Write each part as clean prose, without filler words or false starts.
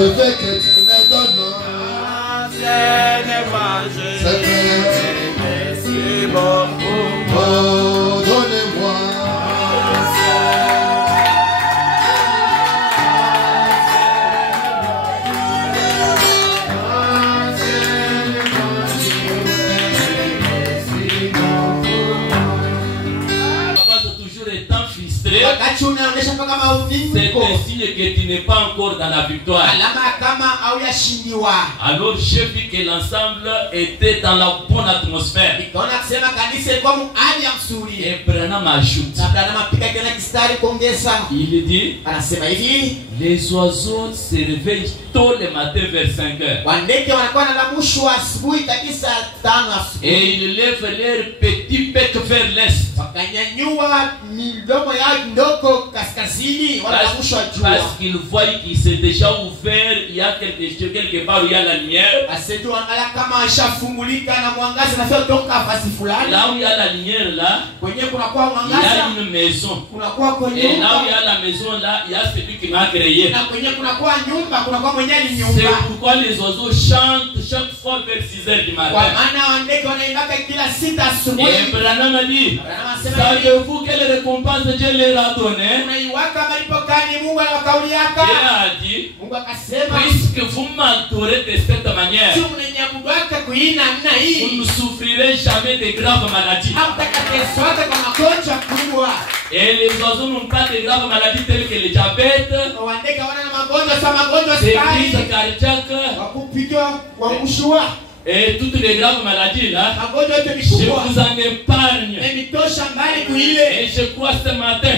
Je veux que tu me donnes. Merci beaucoup. Oh, donnez-moi. C'est un signe que tu n'es pas encore dans la victoire. Alors j'ai vu que l'ensemble était dans la bonne atmosphère. Et Branham ajoute, il dit, les oiseaux se réveillent tôt le matin vers 5 heures. Et ils lèvent leur petit bec vers l'est. Parce qu'ils voient qu'il s'est déjà ouvert, il y a quelque part où il y a la lumière. Là où il y a la lumière, là, il y a une maison. Et là où il y a la maison, là, il y a celui qui m'a créé. C'est pourquoi les oiseaux chantent chaque fois vers 6 heures du matin. Et Branham a dit, savez-vous quelle récompense Dieu leur a donné? Il a dit, puisque vous m'adorez de cette manière, vous ne souffrirez jamais de graves maladies. Et les oiseaux n'ont pas de graves maladies telles que le diabète, des crises cardiaques et toutes les graves maladies là. Je vous en épargne. Et je crois ce matin,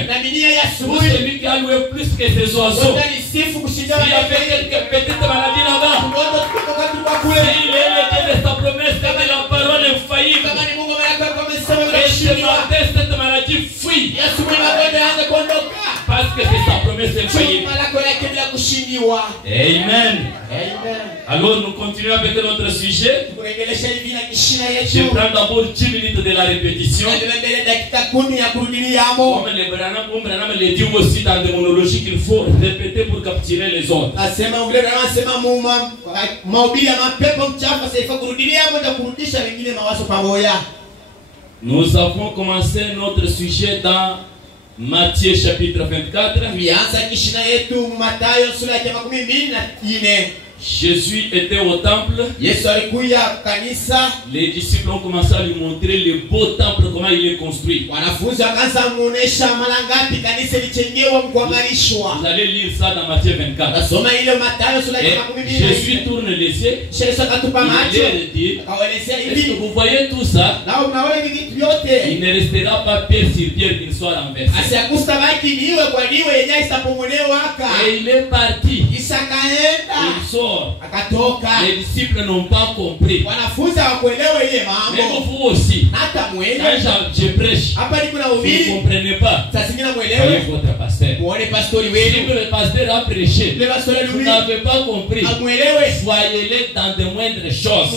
pour celui qui a loué plus que ces oiseaux, s'il y avait quelques petites maladies là-bas, s'il est le Dieu de sa promesse et de la parole infaillible, et ce matin cette maladie fuit. Parce que c'est sa promesse infaillible. Amen. Alors nous continuons avec notre sujet. Je prends d'abord 10 minutes de la répétition. Comme le Branham le dit aussi dans des monologies qu'il faut répéter pour capturer les autres. Nous avons commencé notre sujet dans Matthieu chapitre 24. Jésus était au temple. Les disciples ont commencé à lui montrer le beau temple, comment il est construit. Vous allez lire ça dans Matthieu 24. Et Jésus tourne les yeux. Il leur dit, est-ce que vous voyez tout ça? Il ne restera pas pierre sur pierre qu'il soit renversé. Et il est parti. Il sort. Les disciples n'ont pas compris. Mais vous aussi, quand je prêche, vous ne comprenez pas. Voyez votre pasteur. Si le pasteur a prêché, vous n'avez pas compris. Soyez-les dans de moindres choses.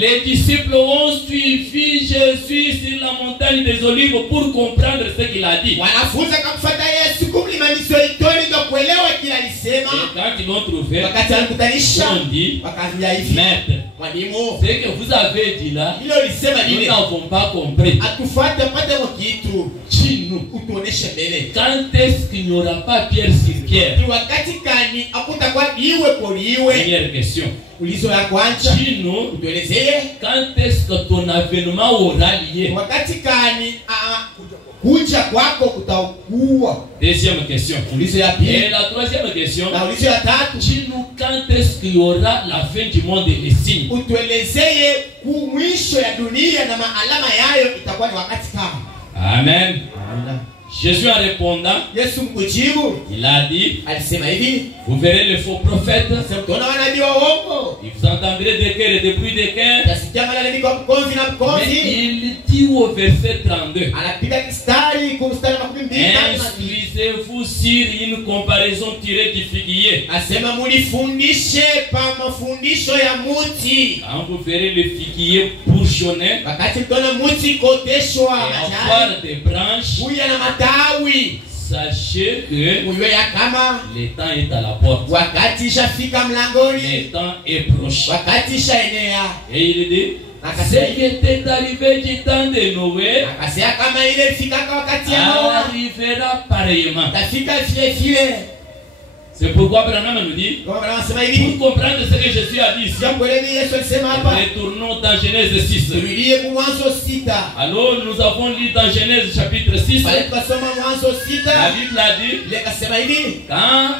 Les disciples ont suivi Jésus sur la montagne des Olives pour comprendre ce qu'il a dit. Et quand ils l'ont trouvé, ils ont dit, Maître, ce que vous avez dit là, nous n'avons pas compris. Dis-nous, quand est-ce qu'il n'y aura pas pierre sur pierre? Première question. Dis-nous, quand est-ce que ton avènement aura lié? Deuxième question. Et la troisième question, dis-nous quand est-ce qu'il y aura la fin du monde et les signes? Amen. Jésus en répondant, il a dit, vous verrez les faux prophètes, et vous entendrez des cœurs et des bruits des cœurs. Mais il dit au verset 32, instruisez-vous sur une comparaison tirée du figuier. Quand vous verrez le figuier bourgeonner et avoir des branches, Sachez que muyue ya kama le temps est à la porte. wakati ishafika mlangoni, Le temps est proche. wakati ishaenea. Et il dit, ce qui était arrivé du temps de Noé Akasema kama ile ifikaka wakati ya Noa arrivera pareillement. tafika vile vile. C'est pourquoi Branham nous dit, Kwa maana anasema hivi, pour comprendre ce que Jésus a dit ici, sio kweli Yesu alisema hapa. retournons dans Genèse 6. Turudie kwa Mwanzo 6. Alors nous avons lu dans Genèse chapitre 6, Pale tukasoma Mwanzo la 6. Bible a dit, Ile kasema hivi, quand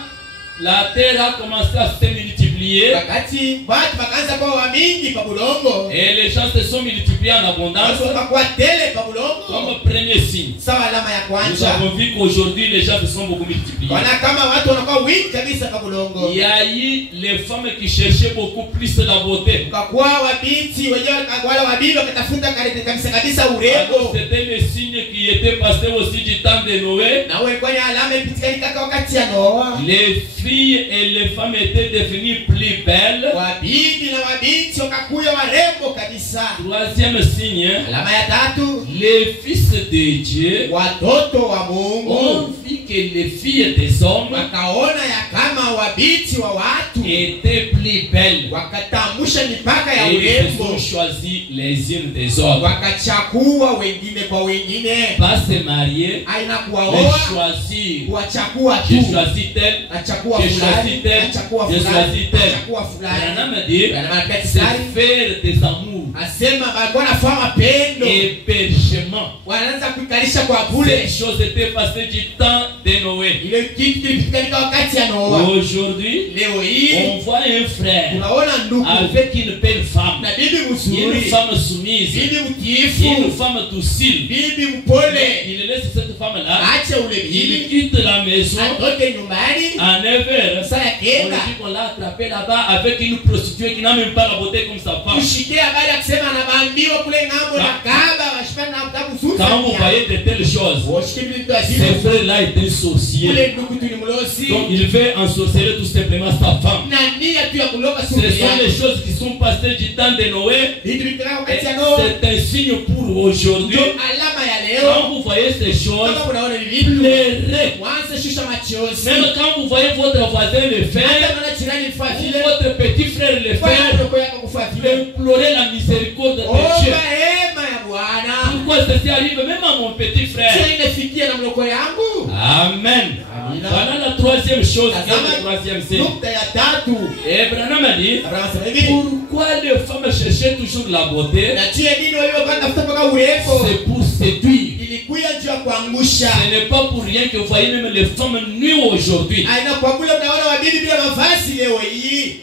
la terre a commencé à se multiplier wakati watu wakaanza kuwa mingi pa budongo, et les gens se sont multipliés en abondance, watu wakakuwa tele pa budongo, comme premier signe, sawa alama ya nous kwanza. avons vu qu'aujourd'hui les gens se sont beaucoup multipliés. Wana kama watu wanakuwa wingi kabisa pa budongo. Il y a eu les femmes qui cherchaient beaucoup plus la beauté. Ukakuwa wabiti wenyewe, wala wabibi wakatafuta kabisa Alors urembo. c'était le signe qui était passé aussi du temps de Noé. Na wewe kwani alama ilipitika kaka wakati ya Noa. Les filles et les femmes étaient devenues plus belles. Wabibi na wabiti wakakuwa warembo kabisa. Troisième signe, Alama ya tatu, les fils de Dieu watoto wa Mungu ont vu que les filles des hommes wakaona ya kama wabiti wa watu étaient plus belles. wakatamusha mipaka ya Et ils urembo, ont choisi les unes des autres. wakachakua wengine kwa wengine, Pas se marier, aina mais kuwaoa, choisir. kuwachakua J'ai tu, choisi tel, nachakua j'ai fulani, choisi tel, nachakua j'ai fulani, choisi tel. nachakua fulani. Branham dit, Anamwambia c'est Kisari, faire des amours, asema walikuwa nafanya mapendo, hébergement. wanaanza kuikalisha kwa bure. Ces choses étaient passées du temps de Noé. Ile kitu kilipitika wakati ya Noa. Aujourd'hui, Leo hii on voit un frère tunaona ndugu avec une belle femme, na bibi une mzuri, femme soumise, bibi une mtiifu, femme docile. bibi mpole. Il laisse cette femme-là, Acha ule il bibi quitte la maison atoke nyumbani à 9h. saa ya On kenda, dit qu'on l'a attrapé là-bas avec une prostituée qui n'a même pas la beauté comme sa femme. kushikia habari ya kusema anabandiwa kule ng'ambo na kaba washikana na kitabu zuri. Quand vous voyez de telles choses, Washike bibi tu ce azima frère-là est un sorcier. kule ndugu tu ni mlosi Donc il veut ensorceler tout simplement sa femme. na nia tu ya kuloga Ce suri sont les yake. choses qui sont passées du temps de Noé. Vitu vitaka Et wakati ya Noa c'est un signe pour aujourd'hui. ndio alama ya Quand leo. vous voyez ces choses, Kama unaona hivi vitu, pleurez. mwanze shusha machozi. Même quand vous voyez votre voisin le Hata faire, unaona jirani ou mfanya vile, votre petit frère le fanya faire, mdogo yako kufanya vile. implorez la miséricorde de Dieu. Omba hema ya Bwana. Pourquoi ceci arrive même à mon petit frère? Sio inafikia na mloko yangu. Amen. Amina. Voilà la troisième chose. Quelle est Tazama le troisième signe? nukta ya tatu. Et Branham a dit, Abraham anasema hivi, pourquoi les femmes cherchaient toujours la beauté? na tie nini wewe kwa tafuta mpaka urembo? C'est pour séduire. Ilikuja juu ya kuangusha. Ce n'est pas pour rien que vous voyez même les femmes nues aujourd'hui. Aina kwa kule unaona wabibi bila mavazi leo hii.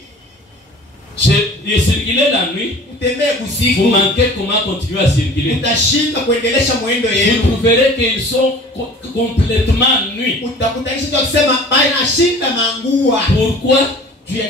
J'ai circulé la nuit. Utembee Vous usiku. manquez comment continuer à circuler. Utashinda kuendelesha mwendo Vous yenu. trouverez qu'ils sont complètement nus. Utakutanisha cha kusema bali nashinda mangua. Pourquoi?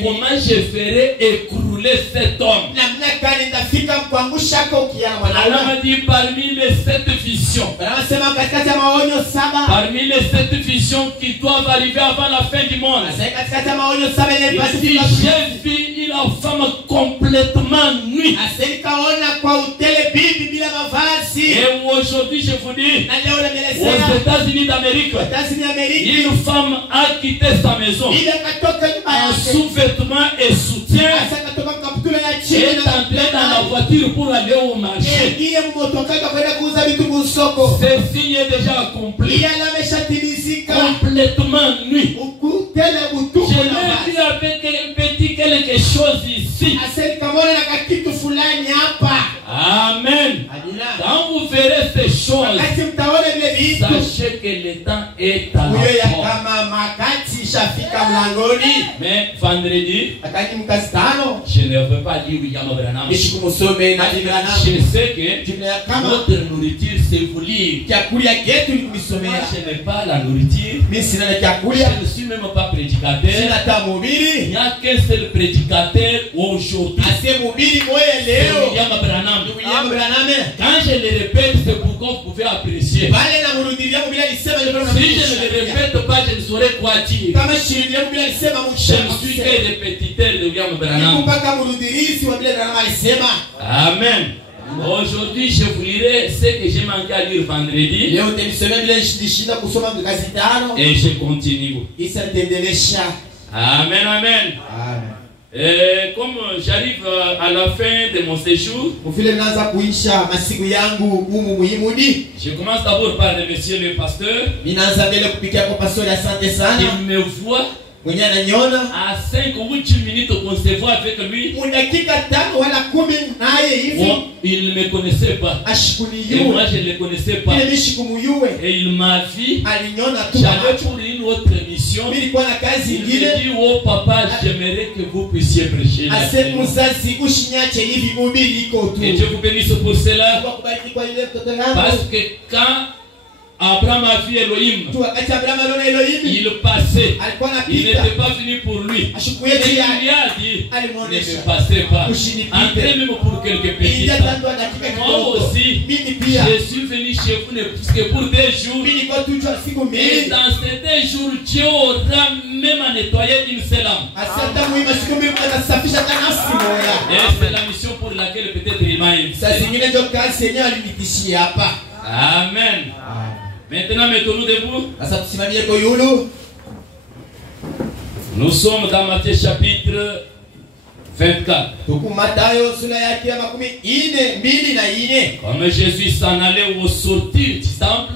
Comment je ferai écrouler cet homme? Namna gani nitafika kuangusha kwa ukiana Allah mwanaume? m'a dit parmi les 7 visions. Anasema katikati ya maonyo 7. Parmi les 7 visions qui doivent arriver avant la fin du monde. Sasa katikati ya maonyo 7 ile Il basi dit, j'ai vu une femme complètement nue. asikaona kwa utele bibi bila mavazi. Et aujourd'hui, je vous dis, Na leo na aux melesema États-Unis d'Amérique, Tasini Amerika une femme a quitté sa maison ile katoka nyumba en yake. sous-vêtements et soutien, Sasa katoka kaptula ya et chini est entrée dans la voiture pour aller au marché. Ndiye mmotoka kwenda kuuza vitu kusoko. Ce signe est déjà accompli. Ile ameshatimizika. Complètement nu. Ukutele utupu Je na l'ai vu basi. avec un petit quelque chose ici. Aseli kamona na kakitu fulani hapa. Amen. Amina. Quand vous verrez ces choses, Wakati mtaona vile vitu, sachez que le temps est à huyo ya la porte. kama makati ishafika mlangoni. Mais vendredi, Akati mkazi tano. je ne veux pas lire William Branham. Ishi kumusome na Biblia. Je sais que Biblia ya kama votre nourriture, c'est vous lire. chakula yetu ni Moi, kumisomea. je n'ai pas la nourriture. Mimi sina na Je chakula. ne suis même pas prédicateur. Sina hata Il mhubiri. n'y a qu'un seul prédicateur aujourd'hui. Asiye mhubiri moya C'est leo. William Branham. William Branham. Quand je le répète, c'est pour qu'on pouvez apprécier. Pale na mrudilia Biblia alisema ndio kama Si je ne le répète pas, je ne saurais quoi dire. kama shilingi Biblia alisema Je mshamba. ne suis que répétiteur de William Branham. Mpaka mrudilisi wa Biblia Branham alisema. Amen. Aujourd'hui, je vous lirai ce que j'ai manqué à lire vendredi. Et je continue. Amen, amen. Et comme j'arrive à la fin de mon séjour, je commence d'abord par remercier le pasteur. Il me voit à 5 ou 8 minutes qu'on se voit avec lui. Il ne me connaissait pas. Et moi je ne le connaissais pas. Et il m'a vu. J'avais pour une autre mission. Il me dit, oh papa, j'aimerais que vous puissiez prêcher. Et je vous bénisse pour cela. Parce que quand Abraham a vu Elohim, il passait. Il n'était pas venu pour lui. Et il lui a dit, ne me passez pas. Entrez même pour quelques petits temps. Moi aussi, je suis venu chez vous ne plus que pour 2 jours. Et dans ces 2 jours, Dieu aura même à nettoyer une seule âme. Et c'est la mission pour laquelle peut-être il m'a invité. Amen. Maintenant, mettons-nous debout. Nous sommes dans Matthieu chapitre 24. Comme Jésus s'en allait au sortir du temple,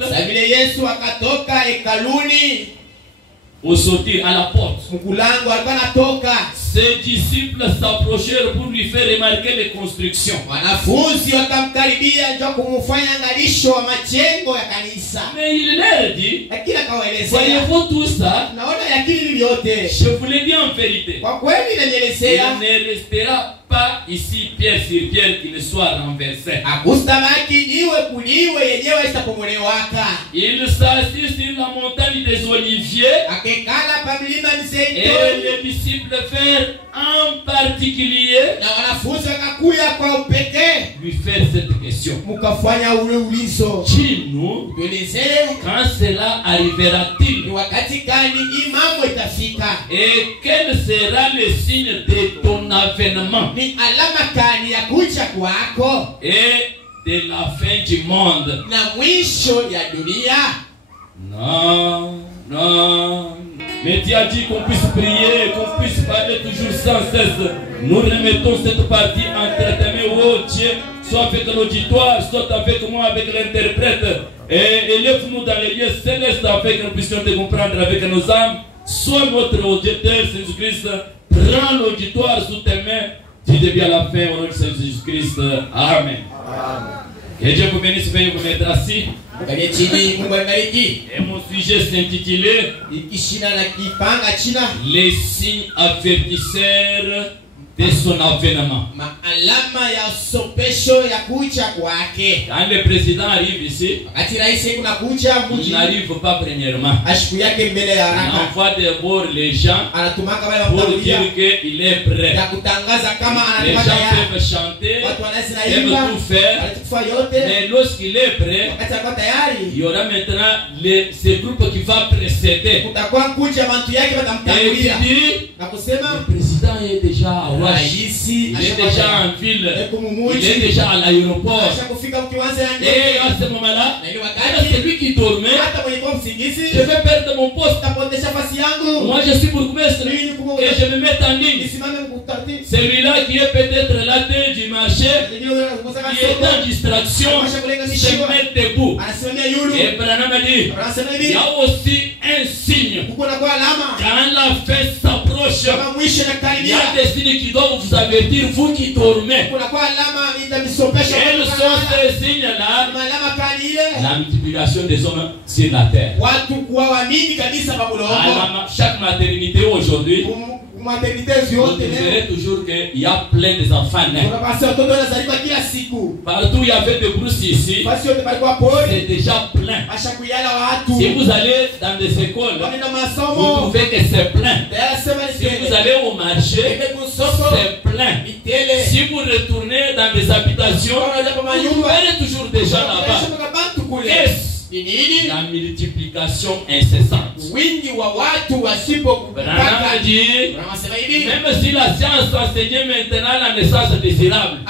au sortir à la porte, ses disciples s'approchèrent pour lui faire remarquer les constructions. Mais il leur dit, voyez-vous tout ça? Je vous le dis en vérité, il ne restera pas ici pierre sur pierre qui ne soit renversé. Il s'assit sur la montagne des Oliviers et les disciples firent en particulier lui faire cette question. Dis-nous, quand cela arrivera-t-il? Et quel sera le signe de ton avènement et de la fin du monde? Non, non. Mais tu as dit qu'on puisse prier, qu'on puisse parler toujours sans cesse. Nous remettons cette partie entre tes mains, oh Dieu, soit avec l'auditoire, soit avec moi, avec l'interprète. Et élève-nous dans les lieux célestes afin que nous puissions te comprendre avec nos âmes. Sois notre auditeur, Jésus-Christ. Prends l'auditoire sous tes mains. Du début à la fin, au nom de Jésus-Christ. Amen. Que Dieu vous bénisse, veuillez vous mettre assis. Et mon sujet s'intitulait les signes avertisseurs de son avènement. Quand le président arrive ici, il n'arrive pas premièrement. Il envoie d'abord les gens pour dire qu'il est prêt. Les gens peuvent chanter, peuvent tout faire, mais lorsqu'il est prêt, il y aura maintenant ce groupe qui va précéder. Et il dit, le président est déjà à Ouachi, il est déjà en ville, il est déjà à l'aéroport. Et à ce moment-là, c'est lui qui dormait. Je vais perdre mon poste. Moi je suis bourgmestre et je me mets en ligne. Celui-là qui est peut-être la tête du marché, qui est en distraction, se met debout. Et Branham a dit, il y a aussi un signe. Quand la fin s'approche, il y a des signes qui doivent vous avertir, vous qui dormez. Quels sont ces signes-là? La multiplication des hommes sur la terre. Chaque maternité aujourd'hui, vous verrez toujours qu'il y a plein d'enfants nés. Partout où il y avait des brousses ici, c'est déjà plein. Si vous allez dans des écoles, vous trouvez que c'est plein. Si vous allez au marché, c'est plein. Si vous retournez dans des habitations, vous verrez toujours des gens là-bas. La multiplication incessante. Branham dit, même si la science enseignait maintenant la naissance désirable,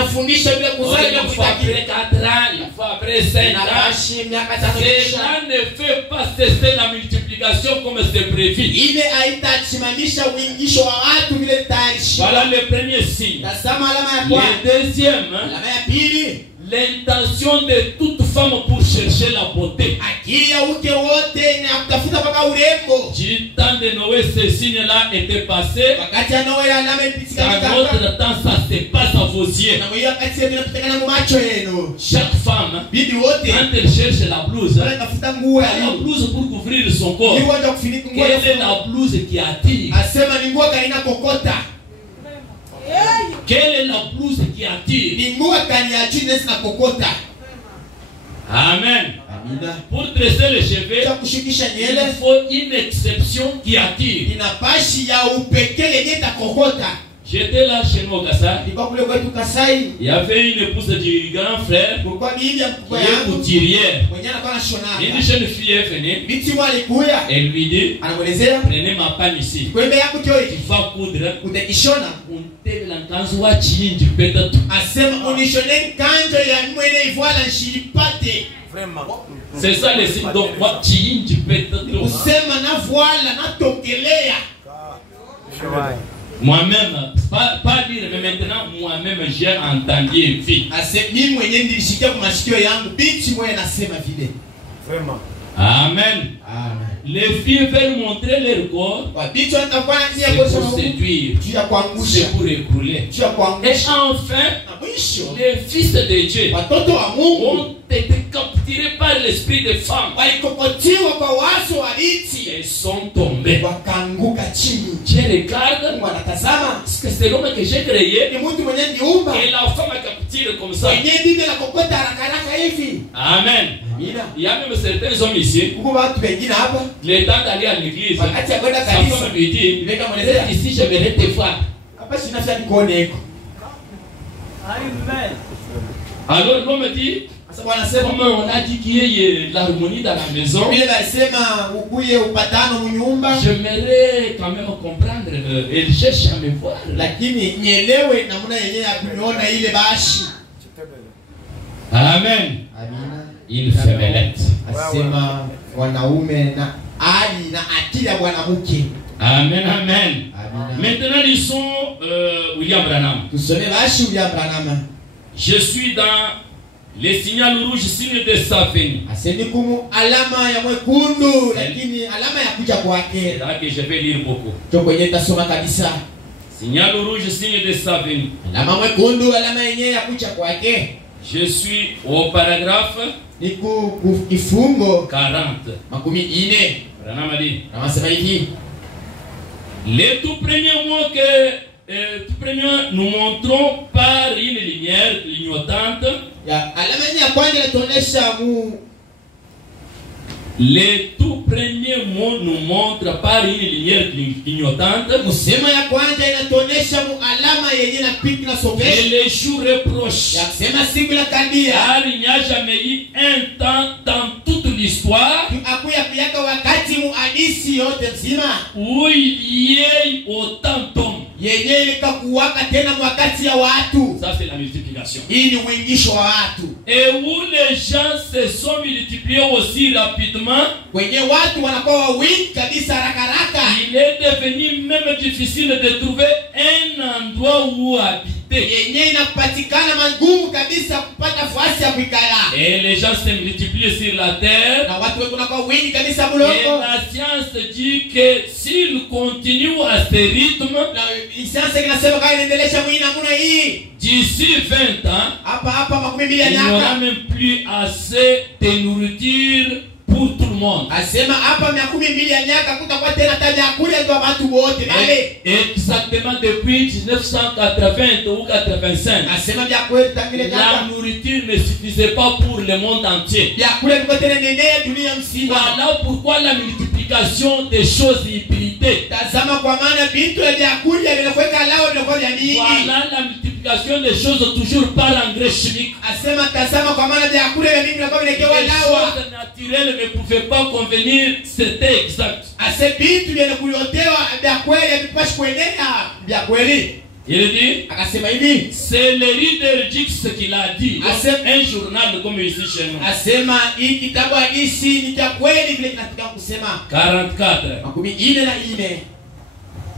inafundisha bila kuzali Il faut après 4 ans, il faut après 5 ans. Cela ne fait pas cesser la multiplication comme c'est prévu. ile haitasimamisha uingisho wa watu vile tayarishi. Voilà le premier signe. Tazama alama ya kwanza. Le deuxième, Alama ya pili, l'intention de toute femme pour chercher la beauté. akili ya uke wote na kutafuta mpaka urembo. Du temps de Noé, ces signes-là étaient passés. Wakati ya Noe alama ipitika Dans kitaka. notre temps, ça se passe à vos yeux. Na mwiyo wakati yetu inapitikana mu macho yenu. Chaque femme, Bibi wote quand elle cherche la blouse, wanatafuta nguo ya la leo. blouse pour couvrir son corps, Ni wanja kufunika nguo quelle est ya la blouse qui attire? asema ni nguo gani inakokota. Quelle est la blouse qui attire? Ni nguo gani ya chini zinakokota. Amen. Amina. Pour tresser les cheveux, Cha kushikisha il nyele faut une exception qui attire. ina pashi ya upekee yenye itakokota. J'étais là chez nous au Kassai. Ilikuwa kule kwetu Kasai. Il y avait une épouse du grand frère Kulikuwa bibi ya mkubwa qui est yangu couturière. mwenye anakuwa na Une shonaka. jeune fille est venue. Binti mwa alikuya Elle lui dit, anamwelezea prenez ma panne ici. kwembe yako Tu kyo vas coudre. utekishona. Untebe la nkanzu wa chiyinji peta tu. Asema unishone kanjo ya mwene ivoala nshilipate. C'est ça les signes. Donc moi chiyinji peta tu. Usema na voila na tokelea. Moi-même, pas dire, mais maintenant moi-même j'ai entendu une fille. Asema mimi mwenyewe nilishikia kwa masikio yangu binti mwenye nasema vile. Amen. Amen. Les filles veulent montrer leur corps. Kwa binti watakuwa na nia C'est kwa pour sababu séduire. juu ya kuangusha. C'est pour écrouler. Juu ya Et kuangusha. enfin, Na mwisho les fils de Dieu watoto wa Mungu ont été capturés par l'esprit de femme. walikokotiwa kwa waso wa binti Ils sont tombés. wakaanguka chini. Je regarde, Mungu anatazama parce que c'est l'homme que j'ai créé ni mtu mwenye niumba et la femme a capturé comme ça. mwenye bibi anakokota haraka haraka hivi. Amen. Amina. Il y a même certains hommes ici, Huko watu wengine hapa le temps d'aller à l'église, wakati ya kwenda sa kanisa femme lui dit, Ibeka mwelezea ici j'aimerais te voir. hapa sina fya nikuone. Alors l'homme dit, Sasa bwana sema comme on a dit qu'il y ait l'harmonie dans la maison, vile balisema ukuye upatano mnyumba, j'aimerais quand même comprendre, elle cherche à me voir. lakini nielewe namna yenyewe ya kuniona ile bashi. Amen. Amina. Une femmelette. Asema wanaume na ali na akili ya mwanamke. Amen, amen. Amina. Maintenant, lisons William Branham. Tusome bashi ya Branham. Je suis dans les signaux rouges, signe de sa venue. Asemi kumu alama ya mwekundu, lakini alama ya kuja C'est kwake. là que je vais lire beaucoup. Ndio kwenye tasoma kabisa. Signal rouge, signe de sa venue. Alama mwekundu, alama yenyewe ya kuja kwake. Je suis au paragraphe Ni kifungo 40. makumi ine. Branham a dit, Anasema hivi. les tout premiers mots nous montrons par une lumière clignotante. Ya alama yenyewe ya kwanza inatuonesha Les tout premiers mots nous montrent par une lumière clignotante kusema ya kwanza inatuonesha alama yenyewe inapita na que sogea. les jours reprochent. Ya kusema siku la karibia. Car il n'y a jamais eu un temps dans toute l'histoire Akuya kuyaka wakati muadisi yote mzima où il y ait autant d'hommes. yenyewe ikakuwaka tena wakati ya watu. Ça c'est la multiplication. Hii ni uingisho wa watu. Et où les gens se sont multipliés aussi rapidement, Kwenye watu wanakuwa wingi kabisa haraka haraka. il est devenu même difficile de trouver un endroit où habiter. Yenyewe inapatikana magumu kabisa kupata fasi ya kuikala. Et les gens se multiplient sur la terre. Na watu wetu wanakuwa wingi kabisa Et mloko. la science dit que s'ils continuent à ce rythme, Na siasa inasema kama inaendelesha mwini namna hii. d'ici 20 ans, Hapa makumi mbili ya il n'y aura nyaka. même plus assez de nourriture pour tout le monde. Asema hapa makumi mbili ya nyaka kutakuwa tena hata vyakula kwa watu wote bale. Exactement depuis 1980 ou 85. Asema vyakula tangile La nyaka. nourriture ne suffisait pas pour le monde entier. Vyakula viko tena nenea dunia mzima. Voilà pourquoi la multiplication des choses hybridées. Tazama kwa maana vitu vya vyakula vinakuweka lao vinakuwa vya mingi. Voilà la multiplication des choses toujours par engrais chimique. Asema tazama kwa maana vyakula vya mingi vinakuwa vinakewa Les dawa. choses naturelles ne pouvaient pas convenir, c'était exact. Ase vitu vya kuliotewa vya kweli havipashi kuenea vya kweli. Il dit, akasema hivi, c'est le leader Jix qui l'a dit. Un journal comme ici chez nous. Asema hii kitabu hadithi ni cha kweli vile kinataka kusema. 44. Makumi ine na ine.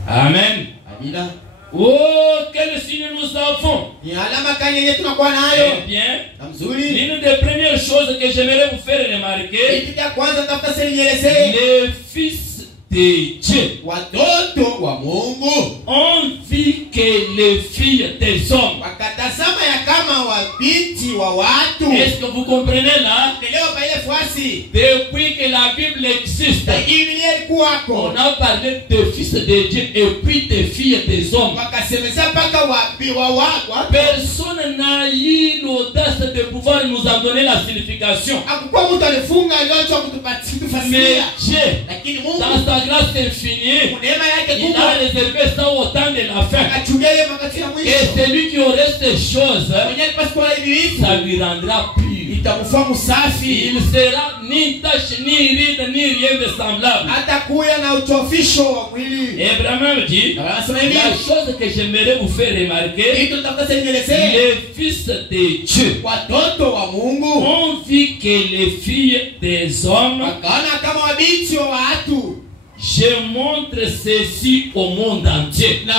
Amen. Amina. Oh, quel signe nous avons. Ni alama kani yenye tunakuwa nayo? Eh bien, mzuri. L'une des premières choses que j'aimerais vous faire remarquer, kitu cha kwanza tafuta seli nyelezee, les fils de Dieu, watoto wa Mungu, ont vu que les filles des hommes, wakatazama ya kama wabinti wa watu. Est-ce que vous comprenez là? Leo kwa ile fuasi, Depuis que la Bible existe, Biblia ilikuwako, on a parlé de fils de Dieu et puis des filles des hommes. wakasemeza paka wapi wa watu. Personne n'a eu l'audace de pouvoir nous en donner la signification. Hakukuwa mtu alifunga yote kutupatia Mais tufasiria, Dieu, lakini Mungu dans sa grâce infinie, neema yake il a réservé ça au temps de la fin. akachungia yeye wakati ya Et mwisho. celui qui aurait ces choses, Mwenye alipaswa hivi ça lui rendra pur. itamfaa msafi, Il sera ni tache, ni ride, ni rien de semblable. hata kuya na uchofisho wa mwili. Et Abraham dit, Na wanasema hivi, la chose que j'aimerais vous faire remarquer, kitu tafuta seli nyelezee, les fils de Dieu watoto wa Mungu ont vu que les filles des hommes, wakaona kama wabinti wa watu, je montre ceci au monde entier. na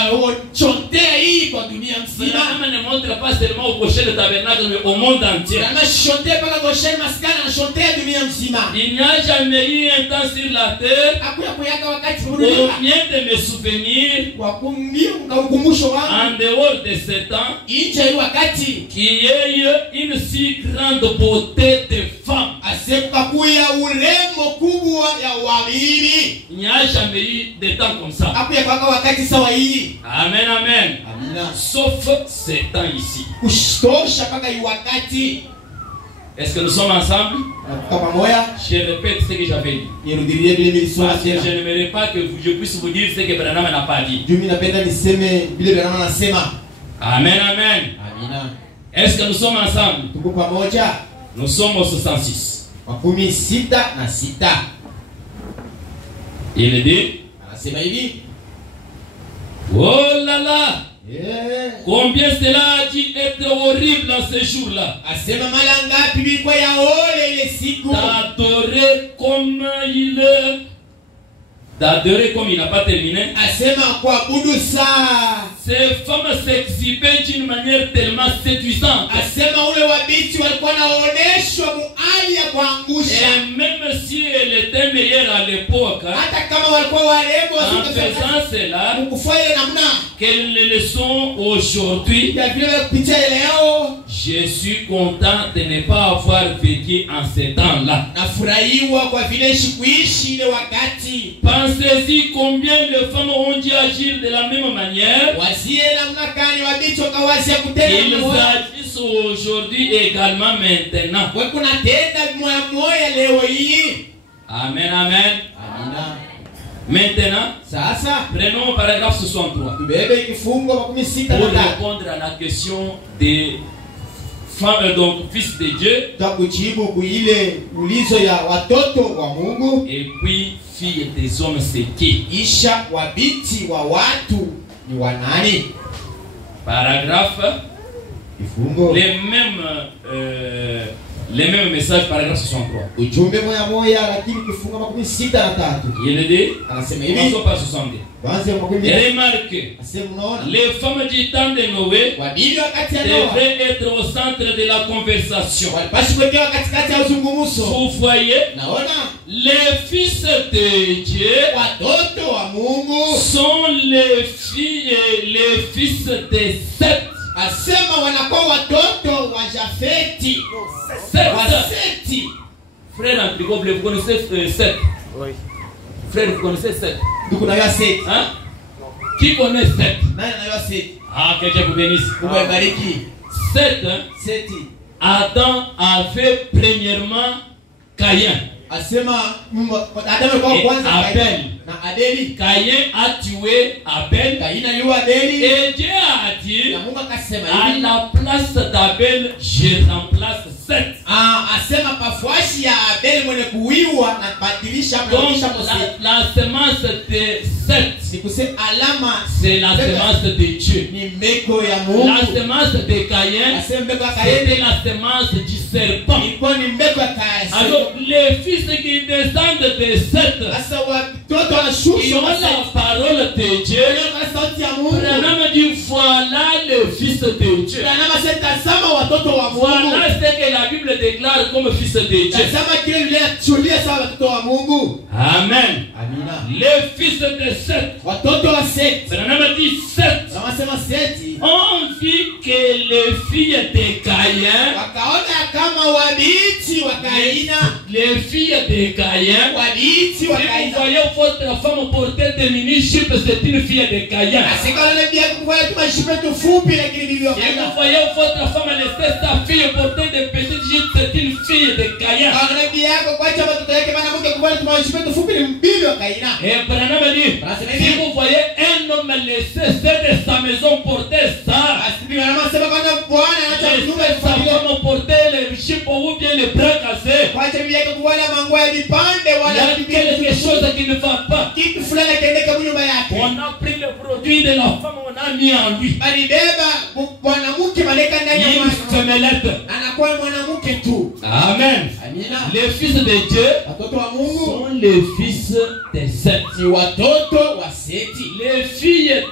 chontea hii kwa dunia mzima. Abraham ne montre pas seulement au cocher de tabernacle, mais au monde entier. Na chontea paka Goshen maskani, na chontea dunia mzima. Il n'y a jamais eu un temps sur la terre, Hakuya kuyaka wakati au fulani bien de me souvenir, wa kumbuka ukumbusho wangu en dehors de ce temps, nje hii wakati qu'il y ait eu une si grande beauté de femme. asekuka kuya urembo kubwa ya wawili. Il n'y a jamais eu de temps comme ça. Hakuya paka wakati sawa hii. Amen, amen. Amina. Sauf ce temps ici. Kustosha paka hii wakati. Est-ce que nous sommes ensemble? Kwa pamoja Je répète ce que j'avais dit. nirudilie vile nilisoma Parce que tena. je n'aimerais pas que je puisse vous dire ce que Branham n'a pas dit. Juu mimi napenda niseme vile Branham anasema. Amen, amen. Amina. Est-ce que nous sommes ensemble? Tuko pamoja. Nous sommes au 66. 66. Il dit, Anasema hivi. oh là là, Yeah. combien cela a dû être horrible en ce jour-là. Asema mara ngapi bilikuwa ya ole ile siku. D'adorer comme il n'a pas terminé. Asema kuabudu saa. Ces femmes s'exhibaient d'une manière tellement séduisante. Asema ule wabiti walikuwa naoneshwa muali ya kuangusha. Et même si elle était meilleure à l'époque, Hata kama walikuwa warembo en faisant cela, kufanya namna qu'elles le sont aujourd'hui, ya vile kupitia leo, je suis content de ne pas avoir vécu en ce temps-là. nafurahiwa kwa vile kuishi ile wakati. Pensez-y combien de femmes ont dû agir de la même manière. Wasie namna gani wabiti wakawazia kutenda Ils moja. agissent aujourd'hui également maintenant. Wewe kuna tenda moya leo hii. Amen, amen. Amina. Maintenant, Sasa prenons le paragraphe 63 tubebe kifungo 16 pour na répondre à la question des femmes, donc fils de Dieu, kujibu kuile ulizo ya watoto wa Mungu, et puis filles des hommes, c'est qui? isha wabiti wa watu ni wanani? Paragraphe, Kifungo les mêmes messages, paragraphe 63. ujumbe moya lakini kifungo 63. Il dit, Anasema hivi, commençons par 62. kwanza makumi. Et remarquez, Asema unaona? les femmes du temps de Noé Wabili wakati ya Noa devraient être au centre de la conversation. walipaswa kuwekewa katikati ya uzungumzo. Vous voyez, Naona les fils de Dieu watoto wa Mungu sont les filles et les fils de Seth. asema wanakuwa watoto wa Jafeti. Wa Seti. Frère Antigo, vous connaissez Seth? Oui. Frère, vous connaissez Seth? Ndugu na Seti. Hein? Qui connaît Seth? Nani anayua Seti? Ah, que Dieu vous bénisse. Mungu abariki. Seth, hein? Seti. Adam avait premièrement Caïn. Asema Adamu alikuwa kwanza Abel. na Abeli. Caïn a tué Abel. Kaina aliua Abeli. Et Dieu a dit, Na Mungu akasema à hivi, la place d'Abel, je remplace Seth. Asema pafuashi ya Abel mwenye kuiwa na badilisha mrudisha Mose. La semence de Seth, Sikuse alama c'est la semence de Dieu. ni mbeko ya Mungu. La semence de Caïn, Asema mbeko ya c'était Kaini la semence du serpent. ilikuwa ni mbeko ya Kaini. Alors les fils qui descendent de Seth, Sasa watoto ils wanashushwa ont la parole de Dieu. kwa sauti ya Mungu. Branham dit voilà le fils de Dieu. Branham sasa tazama watoto wa Mungu. Voilà ce que la Bible déclare comme fils de Dieu. Tazama kile vile atulia sawa watoto wa Mungu. Amen. Amina. Les fils de Seth. Watoto wa Seth. Branham dit Seth. Wanasema Seth. On vit que les filles de Caïn, Wakaona kama wabiti wa Kaina, les filles de Caïn, wabiti si wa vous Kaina. voyez votre femme porter des mini-jupes, c'est une fille de Caïn. Asikana na bia kwa tuma shipe tufupi lakini vivyo Si vous Kaina. voyez votre femme laisser sa fille porter des petites jupes, c'est une fille de Caïn. Kana bia yako kwa chama watoto yake bana mke kwa tuma shipe tufupi ni mbibi wa Kaina. Et Branham dit, si vous voyez un homme laisser de sa maison porter ça, Asibi wanasema kwamba Bwana anaacha laisser mtume sa familia. femme porter les jupes ou bien les bras cassés, Kwa chama yake kwa manguo ya vipande il y wala a quelque chose qui ne va pas. kitu fulani kiendeka nyumba yake. On a pris le produit de la femme, on a mis en lui. Alibeba mwanamke maleka ndani ya Une mwana. femmelette. Anakuwa mwanamke tu. Amen. Amina. Les fils de Dieu Watoto wa Mungu sont les fils de Seth. ni watoto wa Seti. Les filles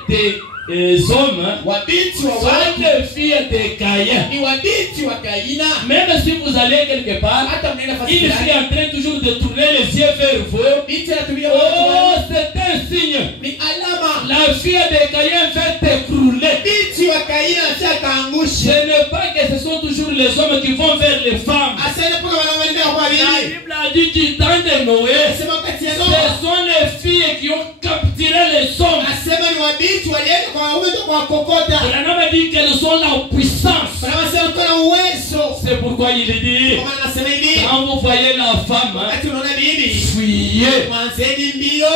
des hommes Wabiti wa sont watu les filles de Caïn. ni wabiti wa Kaina. Même si vous allez quelque part, Hata mnaenda fasi il est fulani. en train toujours de tourner les yeux vers vous. Binti anatumia Oh, watu c'est un signe. ni alama. La fille de Caïn fait t'écrouler. Binti wa Kaina acha Ce kaangusha. n'est pas que ce sont toujours les hommes qui vont vers les femmes. Asante kwa wanaoendea kwa La bibi. Bible a dit du temps de Noé, Asema kati ya ce Noa. sont les filles qui ont capturé les hommes. Asema ni wabiti walienda kwa waume kwa kokota. Branham a dit qu'elles ont la puissance. Wanasema kuna uwezo. C'est pourquoi il dit, Kwa maana anasema hivi. quand vous voyez la femme, Wakati unaona bibi, fuyez. mwanzeni mbio.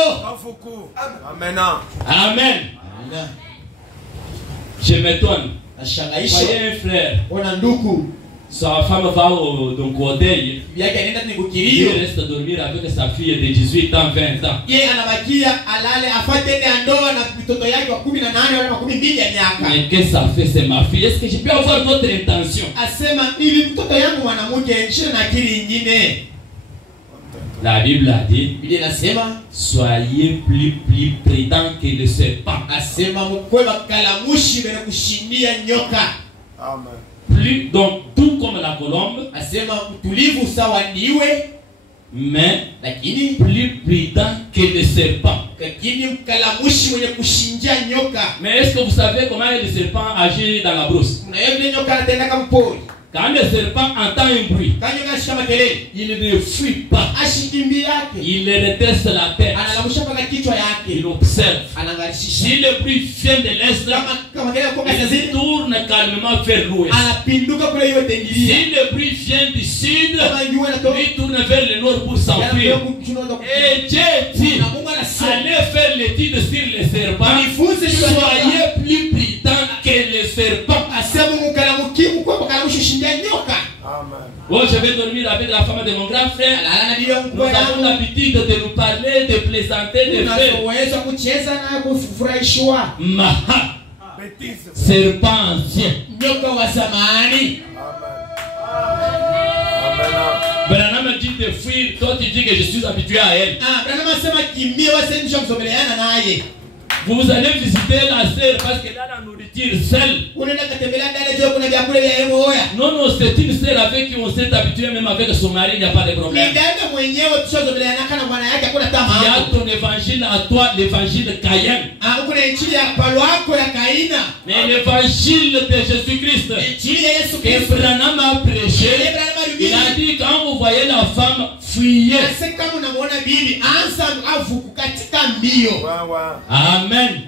Amen. Amen. Je m'étonne. Nashangaisha. Voyez un frère, Ona ndugu. sa femme va donc au deuil. Yake anaenda ni Il kukirio. reste dormir avec sa fille de 18 ans, 20 ans. Yeye anabakia alale afate tende ya ndoa na mtoto yake wa 18 wala 12 ya miaka. Mais qu'est-ce que ça fait, c'est ma fille? Est-ce que je peux avoir d'autres intentions? Asema hivi mtoto yangu mwanamke nishina na akili nyingine. La Bible a dit, Biblia inasema soyez plus prudents que le serpent. asema mkwe bakalamushi bene kushindia nyoka. Amen. Plus, donc, tout comme la colombe, Asema mtulivu sawa ndiwe mais lakini plus prudent que le serpent. lakini mkalamushi mwenye kushindia nyoka. Mais est-ce que vous savez comment le serpent agit dans la brousse? Kuna yeye nyoka anatenda kama pori. Quand le serpent entend un bruit, Kanyo kashika makelele. il ne fuit pas. Ashikimbi yake. Il redresse la tête. Analamusha paka kichwa yake. Il observe. Anangalishisha. Si le bruit vient de l'est, Kama kelele kwa il kazi. tourne calmement vers l'ouest. Anapinduka kule yote Si ingilia. le bruit vient du sud, Kama jua inatoka. il tourne vers le nord pour s'enfuir. Et Dieu dit, Na Mungu anasema allez faire l'étude sur les serpents. nifunze juu ya nyoka. Soyez plus prudents que les serpents. Asema mkalamukimu kwa kalamusha shindia nyoka. Amen. Oh, je vais dormir avec la femme de mon grand frère. Alala na bibi Nous mkwe avons yangu. l'habitude de nous parler, de plaisanter, de faire. Unaweza kucheza na kufurahishwa. Maha, Bêtise. serpent ancien. Nyoka wa zamani. Amen. Branham dit de fuir, toi tu dis que je suis habitué à elle. Branham asema kimbia wase nisha kusomeleana naye. Vous allez visiter la sœur parce qu'elle a la nourriture seule. Unaenda kutembelea dada jeu kuna vyakula vya yeye hoya. Non, non, c'est une sœur avec qui on s'est habitué, même avec son mari, il n'y a pas de Ni problème. dada mwenyewe tushazomeleana kana bwana yake hakuna Il y a tamaa. ton évangile à toi, l'évangile de Caïn. Kuna injili ya palo wako ya Kaina. Mais l'évangile de Jésus-Christ, Injili ya Yesu que Kristo. Branham a prêché, il a dit quand vous voyez la femme, fuyez. Ase kama unamuona bibi anza avuku katika mbio. Amen.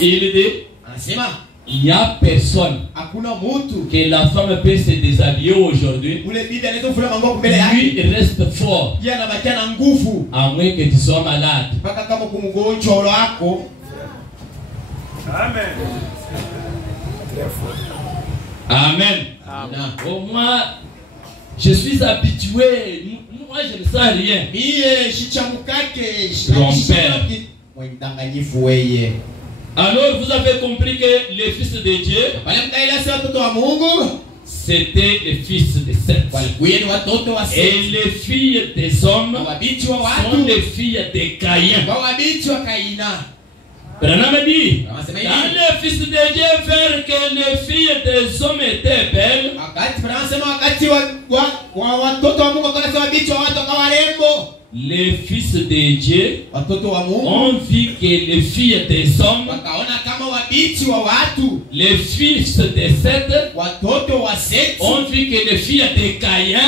Il dit, Anasema il n'y a personne hakuna mtu que la femme peut se déshabiller aujourd'hui. ule bibi anaweza kufanya mambo mbele Lui, yake. il reste fort, Yeye anabakia na nguvu à moins que tu sois malade. mpaka kama kumgonjwa wako. Amen. Très fort. Amen. Amen. Oh, moi, je suis habitué. Moi, je ne sais rien. Alors, vous avez compris que les fils de Dieu, c'était les fils de Seth. Et les filles des hommes sont les filles de Caïn. Branham dit, quand les fils de Dieu virent que les filles des hommes étaient belles, les fils de Dieu ont vu que les filles des hommes, les fils de Seth ont vu que les filles de Caïn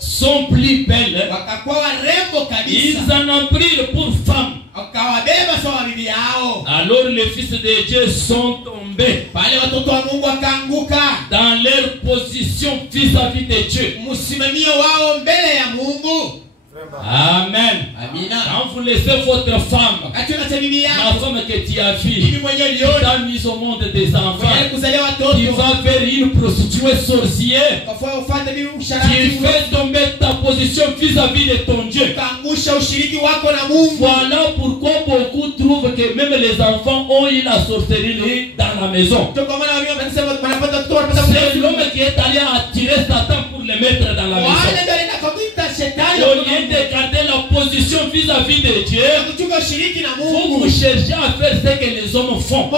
sont plus belles. Ils en ont pris pour femmes. Alors les fils de Dieu sont tombés dans leur position vis-à-vis de Dieu. Amen. Quand vous laissez votre femme, la femme que tu as vue, qui t'a mis au monde des enfants, qui va faire une prostituée sorcière, qui fait tomber ta position vis-à-vis de ton Dieu. Voilà pourquoi beaucoup trouvent que même les enfants ont eu la sorcellerie dans la maison. C'est l'homme qui est allé attirer Satan pour le mettre dans la maison. Au lieu de garder la position vis-à-vis de Dieu, vous cherchez à faire ce que les hommes font.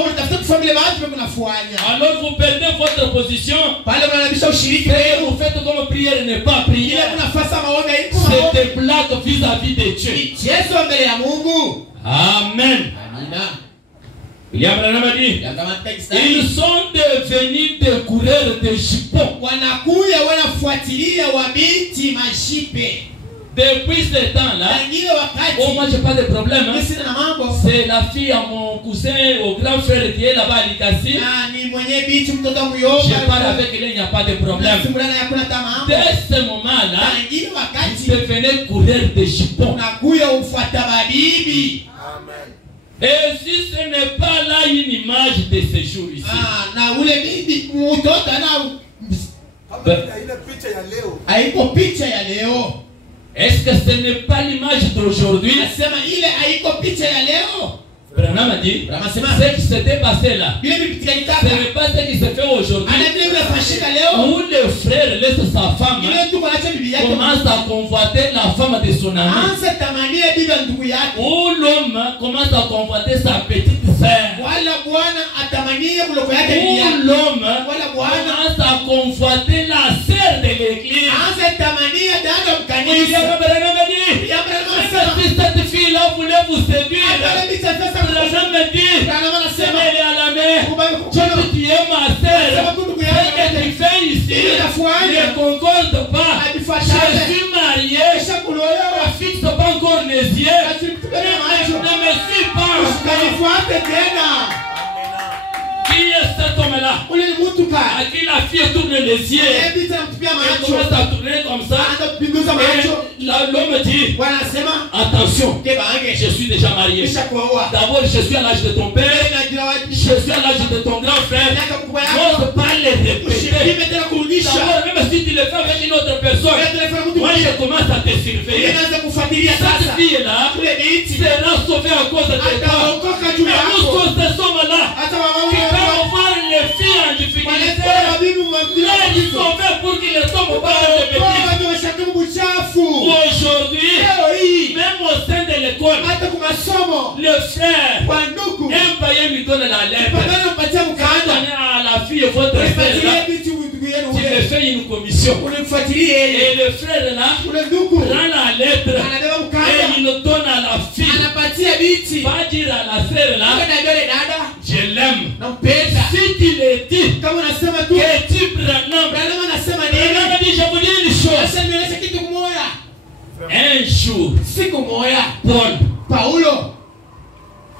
Alors vous perdez votre position. Vous faites comme prière n'est pas prière. C'est des blagues vis-à-vis de Dieu. Amen. William Branham a dit, ils sont devenus des coureurs de jupons. Depuis ce temps-là, oh, moi j'ai pas de problème. Hein. C'est la fille à mon cousin, au grand frère qui est là-bas à Likasi. Je parle avec elle, il n'y a pas de problème. Dès ce moment-là, ils devenaient coureurs de jupons. Amen. Et si ce n'est pas là une image de ce jour ici. Est-ce que ce n'est pas l'image d'aujourd'hui? Branham a dit, ce qui s'était passé là, ce n'est pas ce qui se fait aujourd'hui. Où le frère laisse sa femme, commence à convoiter la femme de son ami. Où l'homme commence à convoiter sa petite sœur. Où l'homme commence à convoiter la sœur de l'église. Si cette fille-là voulait vous séduire, Branham me dit, elle est à la mer, tu es ma sœur, ce que tu fais ici ne concorde pas. Je suis marié, ne fixe pas encore les yeux, ne me suis pas. Qui est cet homme-là? À qui la fille tourne les yeux, elle commence à tourner comme ça. Et l'homme dit, attention, je suis déjà marié. D'abord, je suis à l'âge de ton père, je suis à l'âge de ton grand frère. N'ose pas les répéter. D'abord, même si tu le fais avec une autre personne, moi je commence à te surveiller. Cette fille-là sera sauvée à cause de toi. Mais nous tous ces hommes-là qui peuvent voir les filles en difficulté, les sauver pour qu'ils ne tombent pas dans le bêtises. Aujourd'hui, même au sein de l'école, le frère, un païen lui donne la lettre. Quand on est à la fille, votre frère, tu me fais une commission. Et le frère là prend la lettre et il le donne à la fille. Va dire à la sœur là, je l'aime. Si tu le dis, que tu Branham, Branham dit, je vous dis une chose. Un jour, Paul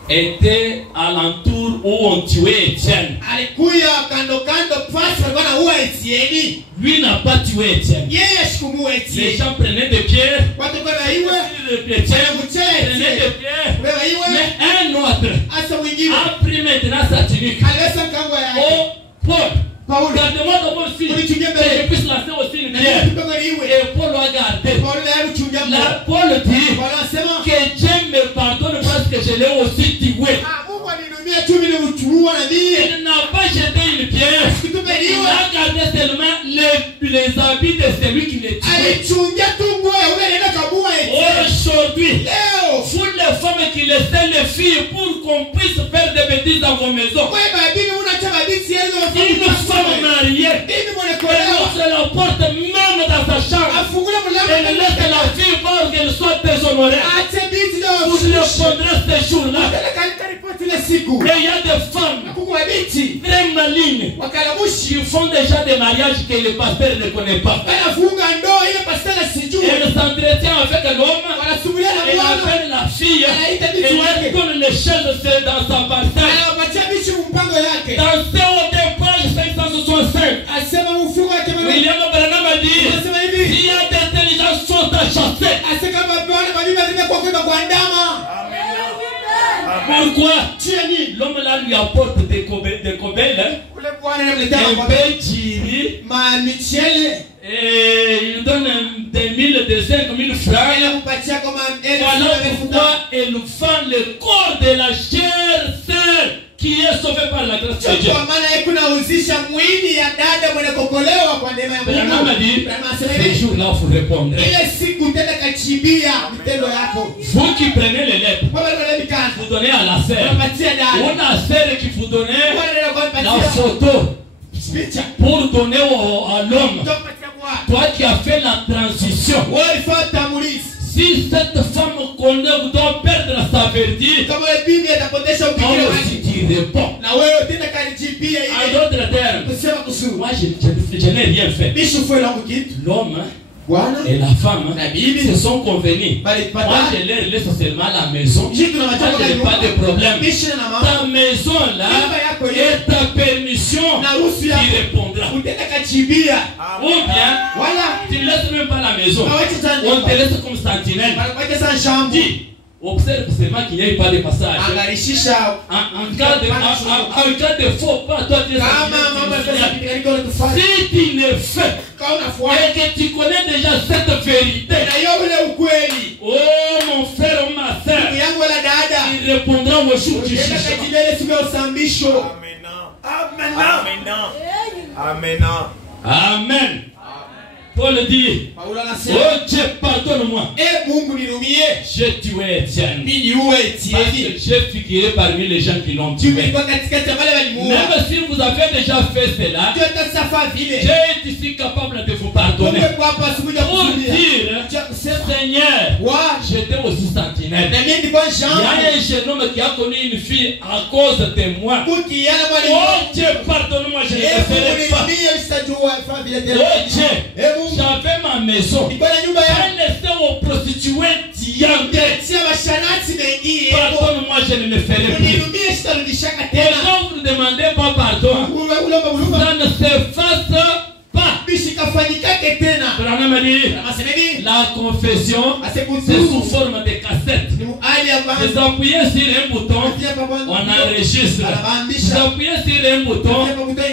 était à l'entour où on tuait Étienne. Lui n'a pas tué Étienne. Les gens prenaient des pierres. Mais un autre autre asa mwingine a pris maintenant sa tunique. alesa kango yake Oh, Paul, Paulo garde-moi d'abord aussi, que Unichunge mbele. je puisse lancer aussi une na pierre. kidogo iwe Et Paul a gardé. Paulo naye uchunge Là, mbele Paul dit Paulo anasema que Dieu me pardonne parce que je l'ai aussi tué. Mungu alinumia tu mimi uchuua na mimi Il n'a pas jeté une pierre. Il kitupeliwa a gardé seulement les habits de celui qui les tuait. alichungia tu nguo ya ule anaenda kabua eti Aujourd'hui, leo vous les femmes qui laissez les filles pour qu'on puisse faire des bêtises dans vos maisons. kwa bibi unaacha mabiti yenu Une femme mariée, bibi mwenye elle kuolewa ouvre la porte même dans sa chambre. afungule mlango Elle laisse la fille pour qu'elle soit déshonorée. aache binti Vous leo répondrez ces jours-là. kalika ripoti ile siku Et il y a des femmes kuku wa binti très malignes wakalamushi qui font déjà des mariages que le pasteur ne connaît pas. anafunga ndoa ile pastala sijui Elle s'entretient avec l'homme. wanasubiria na Elle bwana appelle la fille. Et elle donne les choses dans sa parcelle. anawapatia bichi mpango yake Dans CO2 page 565, asema mfungo wake William Branham a dit anasema hivi s'il y a des intelligences sont à chasser. asema bwana mabibi zimekuwa kwa kuandama Pourquoi chini l'homme là lui apporte des cobelles, ule bwana anamletea un kwa peu giri, ma michele et il donne des 1000, de 5000 francs. anampatia kama Voilà pourquoi elle vend le corps de la chère sœur qui est sauvée par la grâce de Dieu. kwa maana yeye kunauzisha mwili ya dada mwenye kokolewa kwa neema ya Branham a Mungu dit, Branham anasema ce hivi jour-là vous répondrez. ile siku tena kachibia vitendo yako Vous qui prenez les lettres, kwa maana ile mikanda vous donnez à la sœur. unapatia dada On a sœur qui vous donnait bwana ndio kwa la mpatia photo picha pour donner à l'homme. utapatia bwana Toi qui as fait la transition. wewe fuata mulisi Si cette femme connaît ou doit perdre sa vertu, kama ile bibi atapotesha toi upigile aussi wake tu réponds. na wewe tena kanijibia En ile d'autres termes, kusema kusuru moi je n'ai rien fait. bishu fue langu kitu L'homme bwana et la femme na bibi se sont convenus. bali Moi pata je leur laisse seulement la maison. jitu na Moi machako je n'ai pas de problème. bishi na mama Ta maison là et ta permission, na ruhusu tu yako répondras. utenda kachibia Ou bien, wala tu ne laisses même pas la maison. hawachi On te sana laisse comme sentinelle. wanakuacha sana shambu Dis, observe seulement qu'il n'y ait pas de passage. angarishisha En cas de faux pas, toi tu es kama mambo ya pesa sentinelle. pitikani kwa tufanye Si tu le fais kama unafuata et que tu connais déjà cette vérité, na hiyo ule ukweli oh mon frère ou ma soeur, ndugu yangu wala dada il répondra au jour du utenda jugement. kachibia ile siku ya usambisho Amen. Amen. Paul dit, Paulo anasema oh Dieu, pardonne-moi. Mungu nirumie J'ai tué Étienne. mimi uwe Parce Etieni que j'ai figuré parmi les gens qui l'ont tué. tulikuwa katikati ya wale walimuua Même si vous avez déjà fait cela, ndio tasafa vile Dieu est ici capable de vous pardonner. Mungu hapa asubuhi ya Pour kuzuia dire, cha kusema Seigneur, wa j'étais aussi sentinelle. na mimi nilikuwa Il y a shamba un jeune homme qui a connu une fille à cause de moi. kukiana Oh mwalimu Dieu, pardonne-moi, je ne le ferai pas. nirumie sitajua fa vile tena Oh Dieu, Mungu j'avais ma maison. nilikuwa na nyumba yangu J'ai laissé aux prostituées diangue. tia masharati mengi Pardonne-moi, je ne le ferai plus. nirumie sitarudishaka Et tena quand vous ne demandez pas pardon, uwe ule mabuluka ça ne se fasse pas. bishikafanyikake tena Branham a dit, anasema hivi la confession, c'est sous asekuzuru forme de cassette. ni hali ya Vous kwanza appuyez sur un bouton, pia pamoja on enregistre. Vous anabandisha appuyez sur un bouton,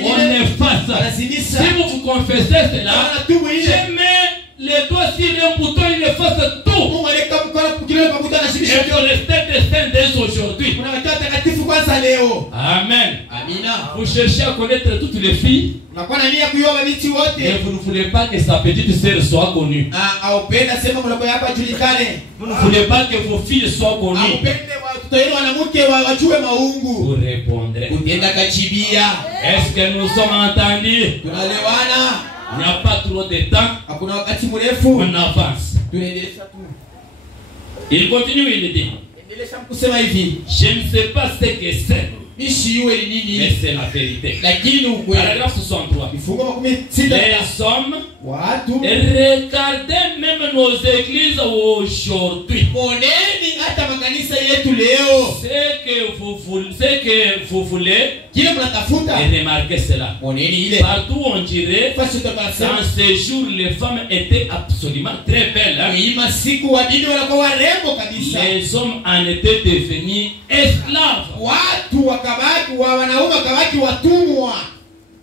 on efface. anazimisha Si vous vous confessez cela, anatubu ile je mets les doigts sur un bouton, il efface tout. Mungu alika mkono kukile pamoja Et anashimisha vous restez destin dès aujourd'hui. kuna watoto takatifu kwanza leo Amen. amina Vous cherchez à connaître toutes les filles, unakuwa na nia kuiwa mabiti et wote vous ne voulez pas que sa petite sœur soit connue. aupenda sema mloko hapa julikane Vous ne voulez pas que vos filles soient connues. aupende watoto wenu wanamke wajue maungu Vous répondrez. utenda kachibia Est-ce que nous sommes entendus? tunalewana Il n'y a pas trop de temps. hakuna wakati mrefu On avance. tunaendelea tu Il continue, il dit, endelea kusema hivi je ne sais pas ce que c'est, nishiwe ni mais nini c'est la vérité. lakini ukweli Paragraphe 63. vifungo 16 Les hommes, watu regardez même nos églises aujourd'hui. moneni hata makanisa yetu leo Ce que vous voulez, kile mnatafuta et remarquez cela. moneni ile Partout on dirait, fasi utakasema dans ces jours, les femmes étaient absolument très belles. Hein? kuima siku wadini wanakuwa warembo kabisa Les hommes en étaient devenus esclaves. Watu wakabaki wa wanaume wakabaki watumwa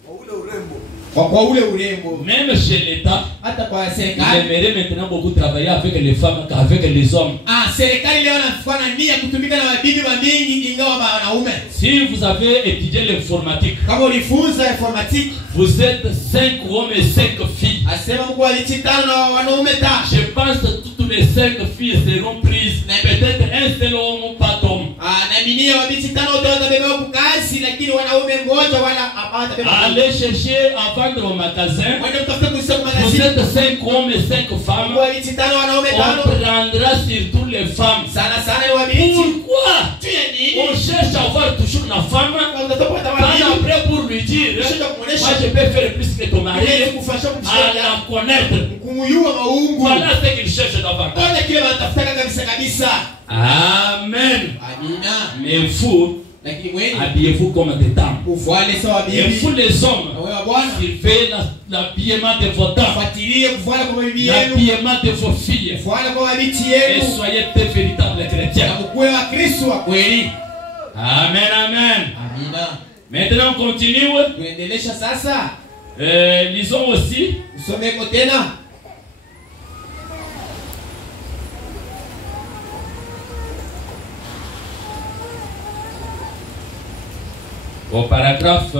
Kwa ule urembo. kwa ule urembo. Même chez l'État, Hata kwa il serikali, aimerait maintenant beaucoup travailler avec les femmes qu'avec les hommes. serikali leo inakuwa na nia kutumika na mabibi wa mingi ingawa wanaume. Si vous avez étudié l'informatique, Kama ulifunza informatique, vous êtes 5 hommes et 5 filles. asema mkuu alichitana na wanaume ta. Je pense que toutes les 5 filles seront prises. Peut-être un seul homme, pas d'homme. Na minia wa bichitana wote watabebewa kukazi, lakini wanaume mmoja wala hapatabebewa. Allez chercher à vendre au magasin. Wende kutafuta kuuza kwa Vous magazini. êtes 5 hommes et 5 femmes. Mkuu alichitana wanaume On tano. prendra surtout les femmes. Sana sana ni wabichi. Pourquoi Tu ya nini? on cherche à avoir toujours la femme? Kwa mtoto wa Pas tawali. après pour lui dire, moi je peux faire plus que ton mari, Ili kufasha à kumshauri. la connaître. Kumuyua maungu. Voilà ce qu'il cherche d'avoir. Ona kile wanatafuta kabisa kabisa. Amen. Amina. Mais vous, Lakini wewe habillez-vous comme des dames. ufuale sawa Et bibi. vous les hommes, Na wewe bwana surveillez l'habillement de vos dames, fuatilie kufuala kwa bibi yenu. l'habillement de vos filles. Kufuala kwa mabiti Et yenu. soyez des véritables Na chrétiens. mkuwe wa Kristo wa kweli. Amen, amen. Amina. Maintenant, on continue. Tuendelesha sasa. Lisons aussi Usomeko tena. au paragraphe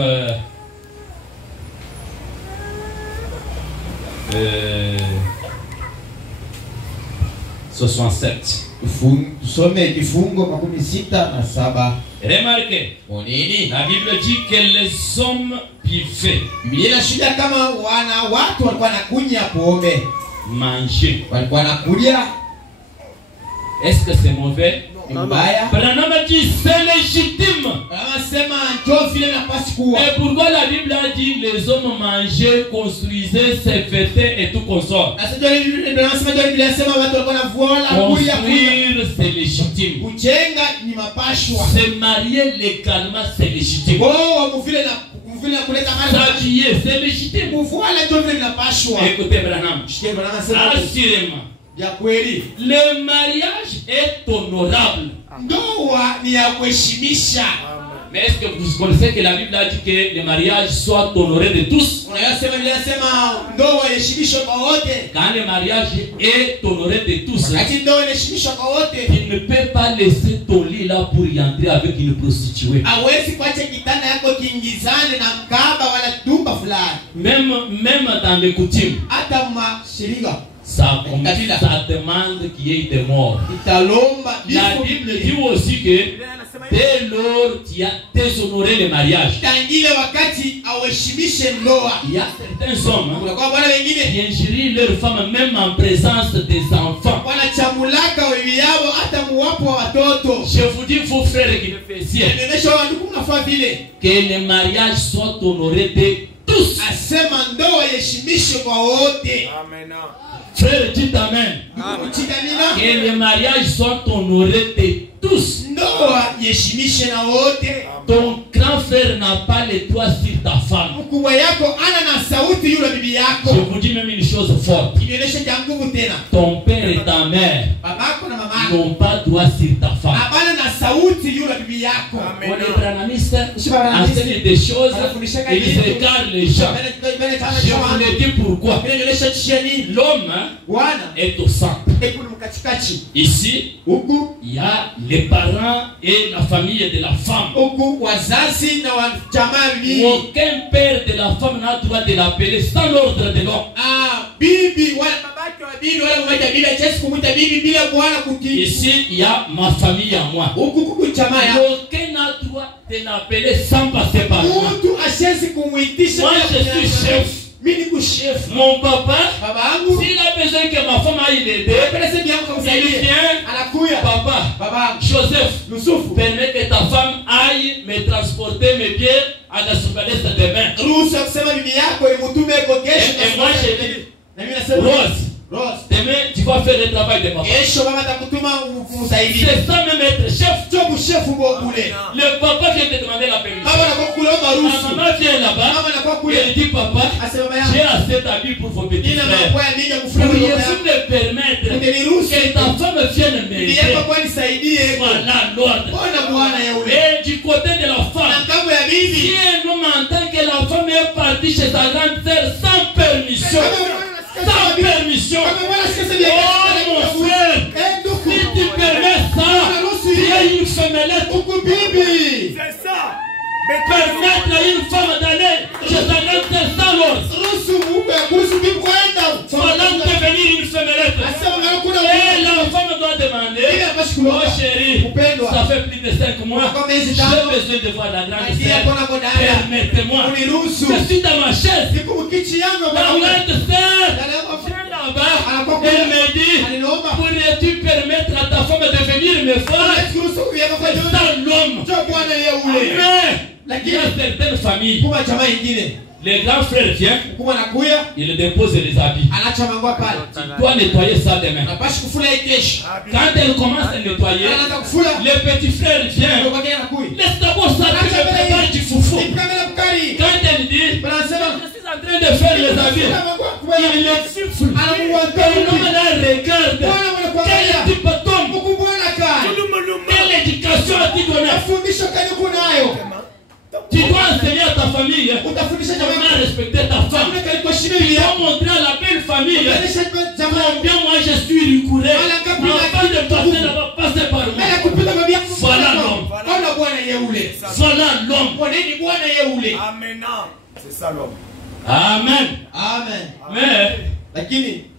67. Tusome kifungo 67. Remarquez, Kwa nini? la Bible dit que les hommes buvaient, Biblia inashuhudia kama watu walikuwa wanakunywa pombe. manger. Walikuwa wanakulia. Est-ce que c'est mauvais? Ni mbaya. Branham dit c'est légitime. Anasema njoo vile napasi kuwa. Et pourquoi la Bible a dit les hommes mangeaient, construisaient, se vêtaient et tout consort? Biblia inasema watu walikuwa wanavuala kulia kulia. Construire c'est légitime. Kujenga ni mapashwa. Se marier légalement c'est légitime. Oh, mvile na kuleta mali. S'habiller c'est légitime. Kuvuala njoo vile napashwa. Écoutez Branham. Shikie Branham anasema Assurément, ya kweli. le mariage est honorable. Ndoa ni ya kuheshimisha. Mais est-ce que vous connaissez que la Bible a dit que le mariage soit honoré de tous? Unayosema Biblia inasema ndoa iheshimishwe kwa wote. Quand le mariage est honoré de tous, Wakati ndoa inaheshimishwa kwa wote, tu ne peux pas laisser ton lit là pour y entrer avec une prostituée. hawezi kuacha kitanda yako kiingizane na mkaba wala dumba fulani. Même dans les coutumes, Hata mashirika ça demande qu'il y ait des morts. italomba La Bible dit aussi que dès lors tu as déshonoré le mariage. tangile wakati auheshimishe ndoa. Il y a certains hommes Kuna kwa bwana wengine qui ingérient leurs femmes même en présence des enfants. wanachamulaka wewe yao hata muwapo wa watoto. Je vous dis, vos frères qui le faisaient, Inaonyesha wandugu mnafaa vile. que le mariage soit honoré de tous. Asema ndoa iheshimishwe kwa wote. Amen. Frère, dites amen. Uchikamina Que le mariage soit honoré de tous. ndoa iheshimishe na wote. Ton grand frère n'a pas le droit sur ta femme. Mkubwa yako ana na sauti yule bibi Je yako. vous dis même une chose forte. Ionyeshe cha nguvu tena. Ton père et ta mère Babako na mamako n'ont pas droit sur ta femme. hapana na sauti yule bibi yako. On est branamiste, enseigne des choses, ils écartent les gens. Je vous le dis pourquoi. Inaonyesha chini L'homme Bwana est au centre. ekuni mkatikati. Ici, Huku il y a les parents et la famille de la femme. huku wazazi na wa jamaa bibi. Aucun père de la femme n'a droit de l'appeler sans l'ordre de l'homme. Bibi wala babake wa bibi wala mmoja bila chesi kumuita bibi bila bwana kuti. Ici, il y a ma famille à moi. Huku kuku jamaa ya. Aucun n'a droit de l'appeler sans passer par moi. Mtu asiwezi kumuitisha. Moi, je suis chef. Mimi ni kuchef. Mon papa, Baba yangu s'il a besoin que ma femme aille l'aider, pelese biangu il kumsaidia. vient. Anakuya. Papa, Baba Joseph, Yusufu. permets que ta femme aille me transporter mes biens à la surveillance demain. Ruhusa kusema bibi yako imutume kwa kesho. Et moi, je dis, Na mimi nasema Rose, Rose. demain, tu vas faire le travail de ma femme. Kesho mama atakutuma kumsaidia. C'est ça même être chef. Sio mshefu bokule. Le papa vient te demander la permission. Baba anakuwa kuomba Ma ruhusa. maman vient là-bas. Mama anakuwa kule. Elle dit, papa, Asema baba yangu. j'ai assez d'habits pour vos petits Nina frères. mambo ya nini kufanya baba Pourriez-vous yangu? me permettre Ungeniruhusu. que ta femme vienne Bibi m'aider? yako kwa nisaidie. Voilà l'ordre. Bwana Bwana Si un homme entend que la femme est partie chez sa grande sœur sans permission, sans permission, oh mon frère, si tu permets ça, tu es une femmelette. C'est ça. Permettre à une femme d'aller chez sa grande sœur sans l'ordre, sans devenir une femmelette. Et la femme doit demander, oh chérie, ça fait plus de 5 mois, j'ai besoin de voir la grande sœur. Permettez-moi, je suis dans ma chaise. La grande sœur, là-bas, elle me dit, pourrais-tu permettre à ta femme de venir me voir? C'est ça l'homme. Mais il y a certaines familles, les grands frères viennent, ils déposent les habits. Tu dois nettoyer ça demain. Quand elle commence à nettoyer, les petits frères viennent. Laisse d'abord ça, tu me prépares du foufou. Quand elle dit, je suis en train de faire les habits, il les souffle. L'homme là regarde. Quel type d'homme? Quelle éducation as-tu donné? Tu dois enseigner à ta famille comment respecter ta femme. Tu dois montrer à la belle famille combien moi je suis rigoureux. Avant de passer là-bas, passer par moi. Voilà l'homme. Voilà l'homme. Amen. C'est ça l'homme. Amen. Mais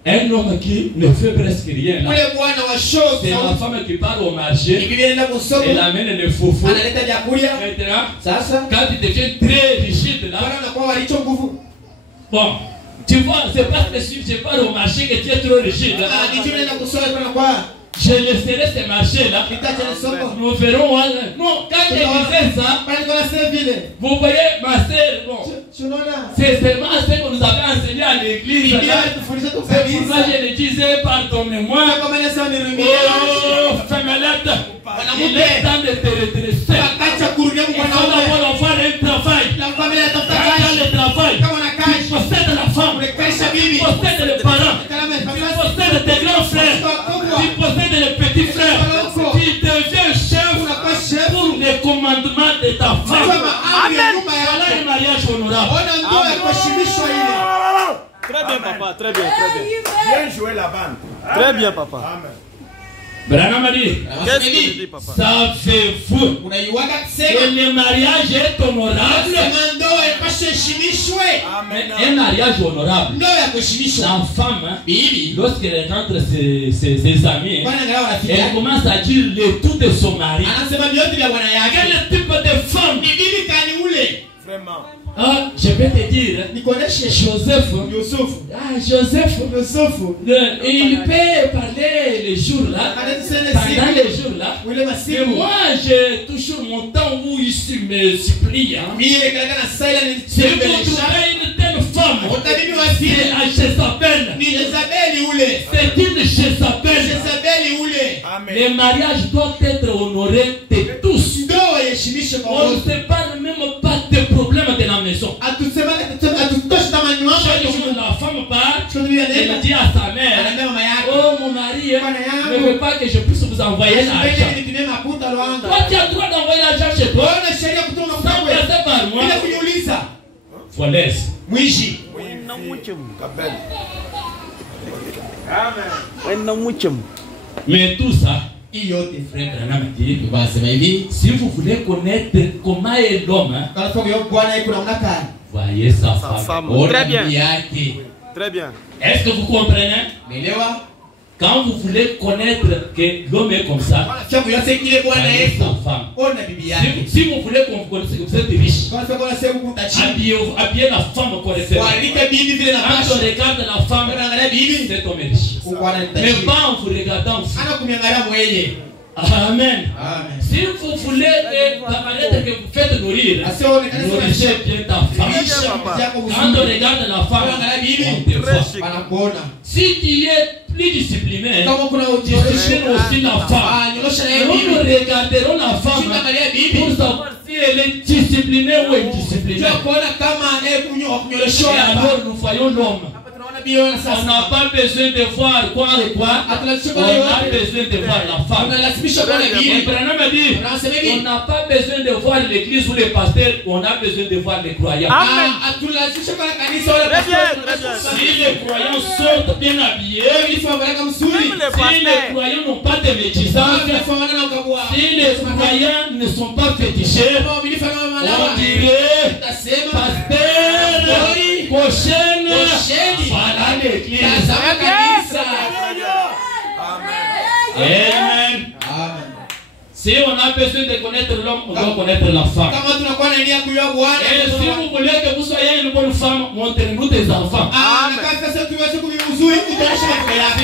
un homme qui ne fait presque rien, c'est la femme qui part au marché, elle amène le foufou. Maintenant, quand tu deviens très rigide là, bon, tu vois, c'est parce que si je pars au marché que tu es trop rigide. Je laisserai ce marché-là. Nous verrons. Non, quand je disais ça, vous voyez, ma sœur, bon, c'est seulement ce que nous avons enseigné à l'église. Moi, je le disais, pardonnez-moi. Oh, femmelette, il est temps de te redresser. Il faut d'abord avoir un travail. Dans le travail, tu possèdes la femme, tu possèdes les parents, tu possèdes tes grands frères, tu possèdes les petits frères, tu deviens chef pour les commandements de ta femme. Voilà le mariage honorable. Très bien, papa, très bien, très bien. Bien joué la bande. Très bien, papa. Amen. Branham a dit, Qu'est-ce que tu dis, papa? savez-vous que le mariage est honorable? Un mariage honorable. La femme, lorsqu'elle rencontre ses amis, elle commence à dire le tout de son mari. Quel type de femme? Vraiment. Ah, je vais te dire, Joseph, il peut parler les jours là, pendant les jours là, mais moi j'ai toujours mon temps où il me supplie. Si vous trouvez une telle femme, c'est Jézabel. C'est une Jézabel. Les mariages doivent être honorés de tous. On ne se parle même pas des problèmes de la maison. Chaque jour, la femme part, elle dit à sa mère, oh mon mari ne veut pas que je puisse vous envoyer l'argent. Toi tu as le droit d'envoyer l'argent chez toi sans passer par moi. Folaise. Mais tout ça, frère Branham dit, si vous voulez connaître comment est l'homme, voyez sa femme. Très bien. Très bien. Est-ce que vous comprenez? Quand vous voulez connaître que l'homme est comme ça, voyez sa femme. Si vous voulez qu'on vous connaisse que vous êtes riche, habillez la femme correctement. Quand on regarde la femme, c'est homme riche. Mais pas en vous regardant. Amen. Si vous voulez apparaître que vous faites nourrir, nourrissez bien ta femme. Quand on regarde la femme, on te voit. Si tu es plus discipliné, discipline aussi la femme. Nous regarderons la femme pour savoir si elle est disciplinée ou indisciplinée. Et alors nous voyons l'homme. On n'a pas besoin de voir quoi et quoi. On a besoin de voir la femme. Et Branham a dit, on n'a pas besoin de voir l'église ou les pasteurs, on a besoin de voir les croyants. Amen. Si les croyants sortent bien habillés, si les croyants n'ont pas de métissage, si les croyants ne sont pas fétichés, on dirait, pasteur, prochaine, voilà l'église. Amen. Si on a besoin de connaître l'homme, on doit connaître la femme. Et si vous voulez que vous soyez une bonne femme, montrez-nous des enfants. Si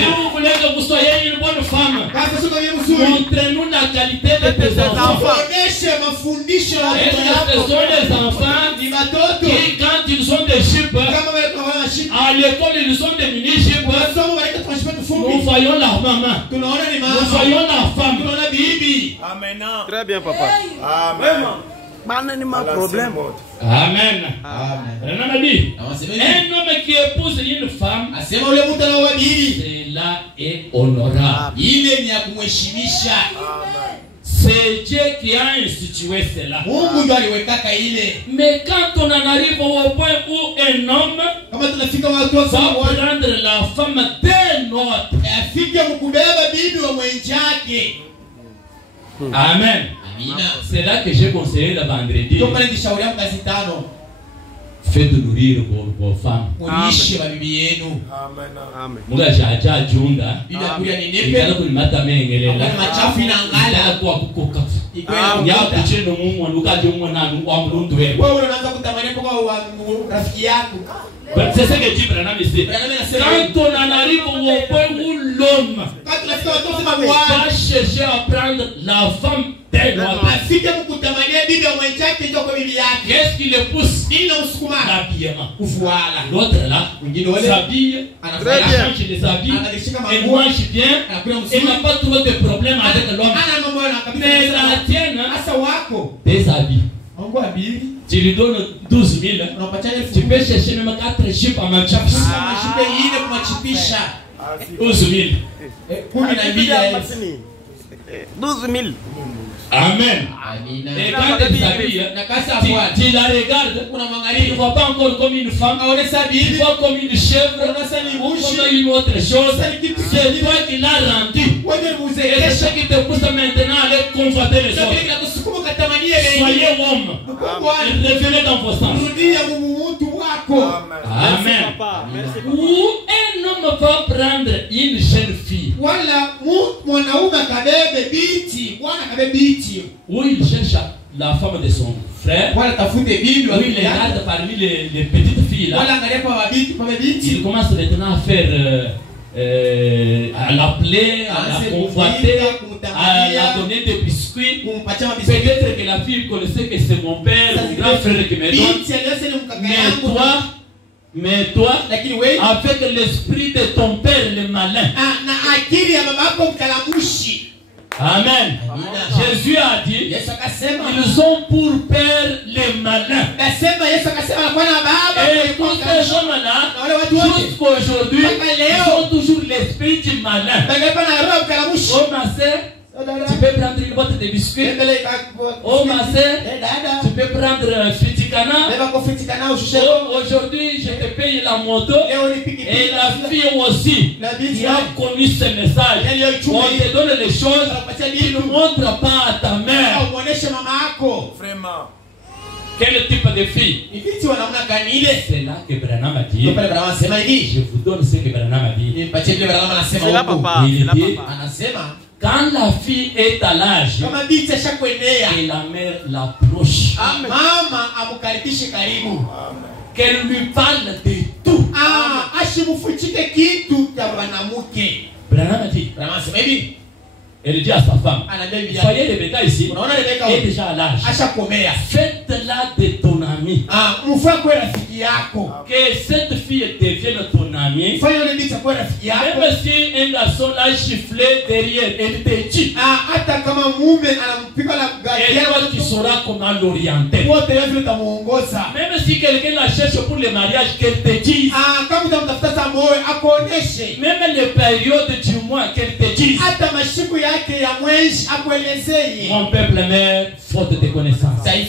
vous voulez que vous soyez une bonne femme, montrez-nous la qualité de tes enfants. Et ce sont les enfants qui, quand ils ont des chips, à l'école ils ont des mini-chips, nous voyons leur maman, nous voyons leur femme. Amen. Très bien, papa. Amen. Vraiment. Problème. Amen. Un homme qui épouse une femme, cela est honorable. C'est Dieu qui a institué cela. Mais quand on en arrive au point où un homme va prendre la femme d'un autre, amen. C'est là que j'ai conseillé le vendredi. Faites nourrir vos femmes. Munga jaja junda. Ikala kulimata mengelela. Ikala kwa kukoka. Ya kucheno mungu nuka jomo na wa mlundu wewe. Wewe unaanza kutamania kwa rafiki yako. C'est ce que dit Branham ici. Quand on en arrive au point où l'homme va chercher à prendre la femme d'un autre, qu'est-ce qui le pousse? L'habillement. L'autre là s'habille, change les habits, elle mange bien, elle n'a pas trop de problèmes avec l'homme. Mais la tienne, des habits. Tu lui donnes 12 000. Tu peux chercher même 4 chips à machipisha. 12 000. 12 000. Amen. Et quand elle s'habille, tu la regardes, tu ne vois pas encore comme une femme, tu vois comme une chèvre, comme une autre chose. C'est toi qui l'as rendu. Et c'est ce qui te pousse maintenant à aller convoiter les autres. Soyez homme. Revenez dans vos sens. Amen. Où un homme va prendre une jeune fille, où il cherche la femme de son frère, où il les garde parmi les petites filles là, il commence maintenant à faire à l'appeler, à la convoiter, à la donner des biscuits. Peut-être que la fille connaissait que c'est mon père ou grand frère qui me donne. Mais toi, avec l'esprit de ton père, le malin. Amen. Jésus a dit, ils ont pour père les malins. Et tous ces hommes-là, jusqu'aujourd'hui, ils ont toujours l'esprit du malin. Oh ma sœur, tu peux prendre une boîte de biscuits. Oh ma sœur, tu peux prendre friticana. Oh, aujourd'hui, je te paye la moto. Et la fille aussi, qui a connu ce message. On te donne les choses, tu ne montres pas à ta mère. Vraiment. Quel type de fille? C'est là que Branham a dit. Je vous donne ce que Branham a dit. C'est là, papa. Il dit, quand la fille est à l'âge et la mère l'approche, qu'elle lui parle de tout. Branham a dit, elle dit à sa femme, voyez Rebecca ici, elle est déjà à l'âge. Faites-la de ton ami. Que cette fille devienne ton ami. Même si un garçon l'a chifflé derrière, elle te tue. Et toi tu sauras comment l'orienter. Même si quelqu'un la cherche pour le mariage, qu'elle te dise. Même les périodes du mois, qu'elle te dise. Mon peuple mère, faute de connaissances. Dès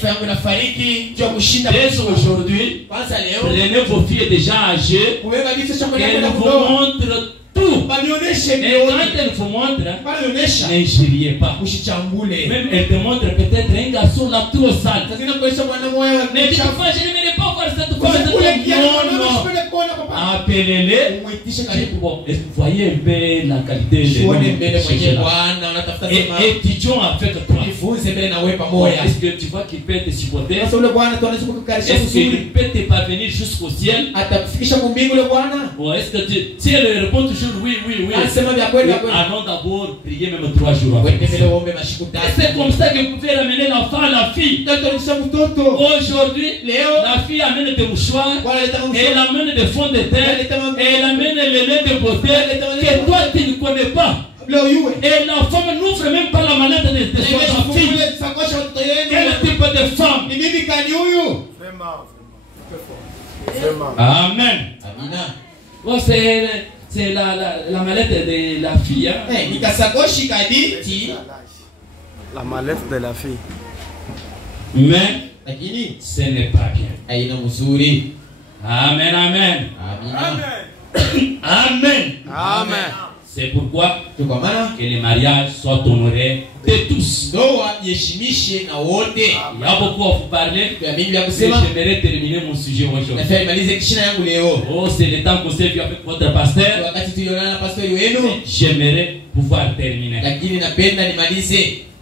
aujourd'hui, prenez vos filles déjà âgées, qu'elles vous montrent tout. Et quand elle vous montre, n'injuriez pas. Même elle te montre peut-être un garçon là trop sale. Mais tu vois, je ne vais pas voir cette femme. Non. Appelez-les. Vous voyez un peu la qualité de et étudions avec toi. Est-ce que tu vois qu'il peut te supporter? Est-ce qu'il peut te parvenir jusqu'au ciel? Ou est-ce que si elle répond toujours oui, allons d'abord prier même 3 jours. C'est comme ça que vous pouvez ramener l'enfant à la fille. Aujourd'hui, la fille amène des mouchoirs, elle amène des fonds de terre, elle amène les laits de beauté que toi tu ne connais pas. Et la femme n'ouvre même pas la manette de sa fille. Quel type de femme? Amen. Bon, c'est la mallette de la fille. Hein? La mallette de la fille. Mais ce n'est pas bien. Amen, amen. Amen. Amen. C'est pourquoi que les mariages soient honorés de tous. Il y a beaucoup à vous parler. J'aimerais terminer mon sujet aujourd'hui. Oh, c'est le temps qu'on s'est vu avec votre pasteur. J'aimerais pouvoir terminer.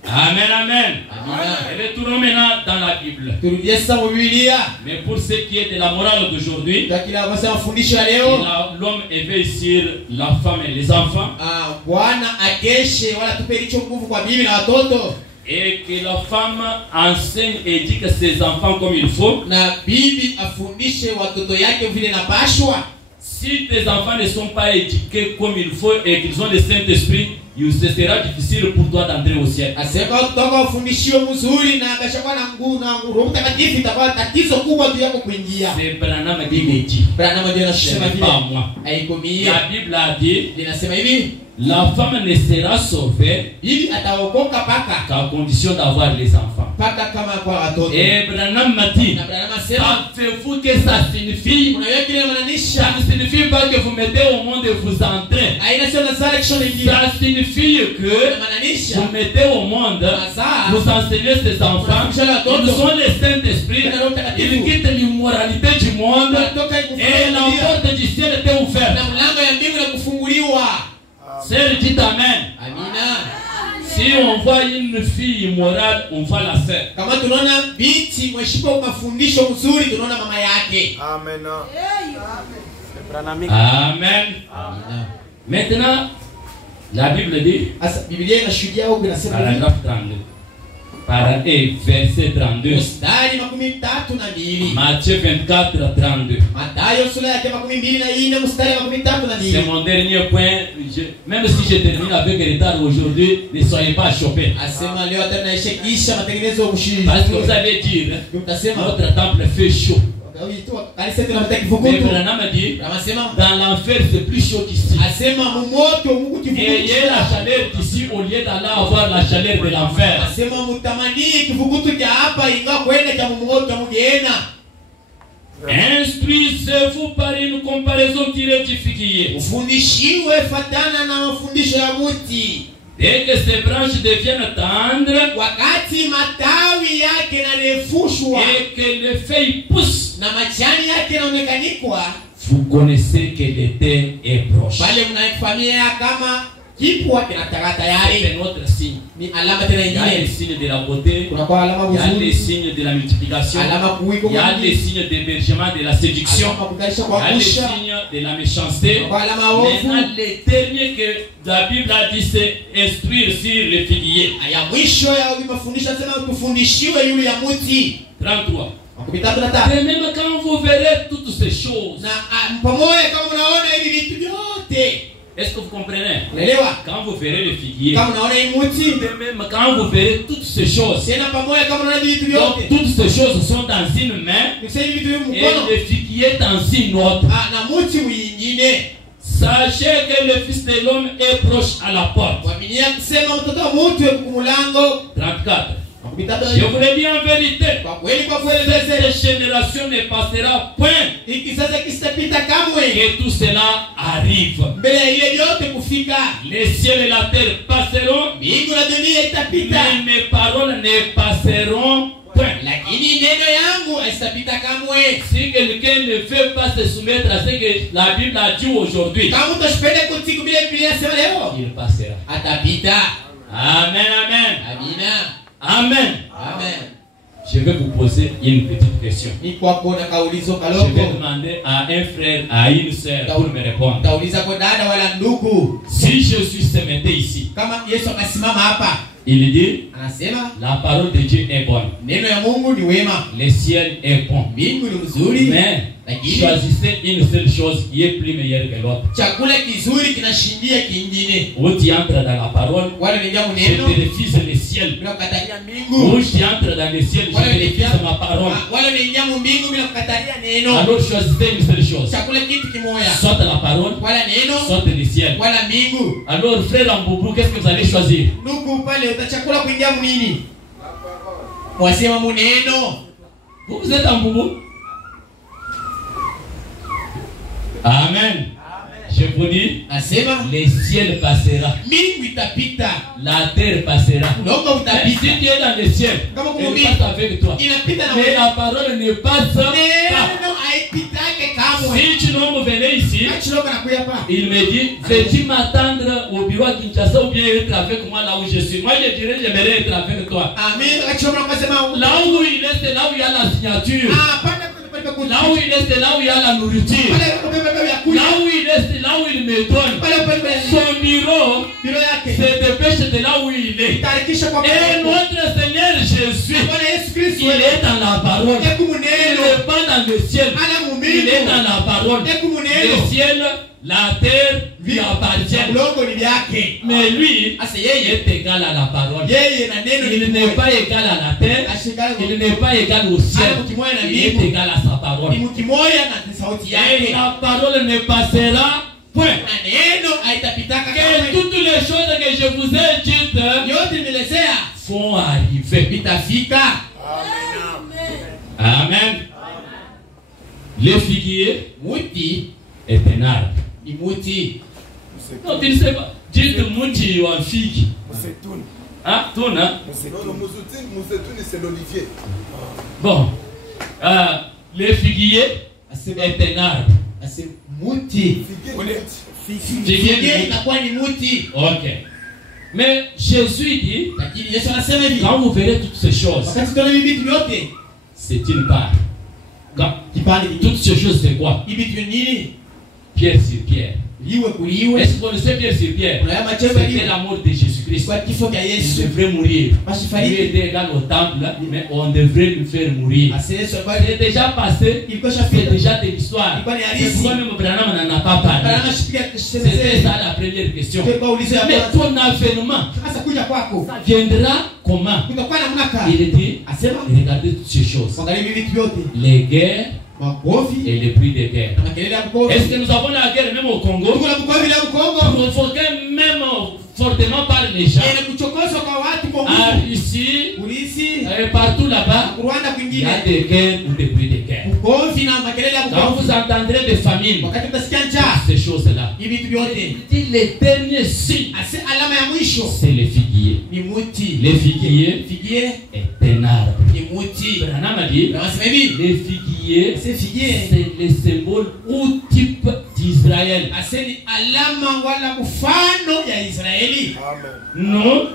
Amen, amen. Et retournons maintenant dans la Bible. Mais pour ce qui est de la morale d'aujourd'hui, l'homme éveille sur la femme et les enfants. Et que la femme enseigne et dit que ses enfants comme il faut. Si tes enfants ne sont pas éduqués comme il faut et qu'ils ont le Saint-Esprit, ce sera difficile pour toi d'entrer au ciel. C'est Branham qui me dit. Ce n'est pas moi. La Bible a dit, la femme ne sera sauvée qu'à condition d'avoir les enfants. Et Branham m'a dit, savez-vous que ça signifie? Ça ne signifie pas que vous mettez au monde et vous entrez. Ça signifie que vous mettez au monde, vous enseignez ces enfants, ils sont les Saint-Esprit, ils quittent l'immoralité du monde et la porte du ciel était ouverte. Sœur, dites Amen. Si on voit une fille immorale, on va la faire. Amen. Amen. Maintenant, la Bible dit, paragraphe 32. Verset 32. Matthieu 24, 32. C'est mon dernier point. Même si je termine avec retard aujourd'hui, ne soyez pas choqués. Parce que vous allez dire, notre temple fait chaud. Mais Branham a dit, dans l'enfer c'est plus chaud qu'ici. Ayez la chaleur d'ici au lieu d'aller avoir la chaleur de l'enfer. Instruisez-vous par une comparaison tirée du figuier. Dès que ces branches deviennent tendres et que les feuilles poussent, vous connaissez que l'été est proche. C'est notre signe. Il y a les signes de la beauté, il y a les signes de la multiplication, il y a les signes d'hébergement de la séduction, il y a les signes de la méchanceté. Maintenant, le dernier que la Bible a dit, c'est instruire sur le figuier. 33. Et même quand vous verrez toutes ces choses, est-ce que vous comprenez? Quand vous verrez le figuier, et même quand vous verrez toutes ces choses, donc toutes ces choses sont dans une main et le figuier dans une autre. Sachez que le Fils de l'homme est proche à la porte. 34. Je vous le dis en vérité, cette génération ne passera point que tout cela arrive. Les ciels et la terre passeront, mais mes paroles ne passeront point. Si quelqu'un ne veut pas se soumettre à ce que la Bible a dit aujourd'hui, il passera. Amen, amen. Amen. Amen. Je vais vous poser une petite question. Je vais demander à un frère, à une sœur pour me répondre. Si Jésus se mettait ici, il dit, la parole de Dieu est bonne. Le ciel est bon. Mais choisissez une seule chose qui est plus meilleure que l'autre. Où tu entres dans la parole, je te refuse le ciel. Où tu entres dans le ciel, je te refuse ma parole. Alors choisissez une seule chose. Soit la parole, soit le ciel. Alors frère Amboubou, qu'est-ce que vous allez choisir? Vous êtes Amboubou? Amen. Je vous dis, le ciel passera, la terre passera. Et si tu es dans le ciel, il passe avec toi. Mais la parole ne passe pas. Si tu ne venais ici, il me dit, veux-tu m'attendre au bureau à Kinshasa ou bien être avec moi là où je suis? Moi je dirais, j'aimerais être avec toi. Là où il est, c'est là où il y a la signature. Là où il est, c'est là où il y a la nourriture. Là où il est, c'est là où il me donne. Son bureau se dépêche de là où il est. Et notre Seigneur Jésus, il est dans la parole. Il n'est pas dans le ciel. Il est dans la parole. Le ciel, la terre lui appartient. Mais lui, il est égal à la parole. Il n'est pas égal à la terre. Il n'est pas égal au ciel. Il est égal à sa parole. Et la parole ne passera point. Que toutes les choses que je vous ai dites vont arriver. Amen. Le figuier est un arbre. Non, tu ne sais pas. Dites Mouti ou un figue. Ah, ton, hein? Non, c'est l'olivier. Bon. Le figuier est un arbre. Ok. Mais Jésus dit, quand vous verrez toutes ces choses, c'est une part. Toutes ces choses, c'est quoi? Pierre sur pierre. Est-ce que vous connaissez Pierre sur pierre? C'était la mort de Jésus-Christ. Il devrait mourir. Lui était égal au temple, mais on devrait lui faire mourir. C'est déjà passé, c'est déjà de l'histoire. C'est pourquoi même Branham n'en a pas parlé. C'était ça la première question. Mais ton avènement, ça viendra comment? Il dit, regardez toutes ces choses. Les guerres et les prix de guerre. Est-ce que nous avons la guerre même au Congo? Provoquée même fortement par les gens. Ici, et partout là-bas, il y a des guerres ou des prix de guerre. Quand vous entendrez des famines, ces choses-là, les derniers signes, c'est le figuier. Le figuier est un arbre. Branham a dit, le figuier, c'est le symbole ou type d'Israël. Non.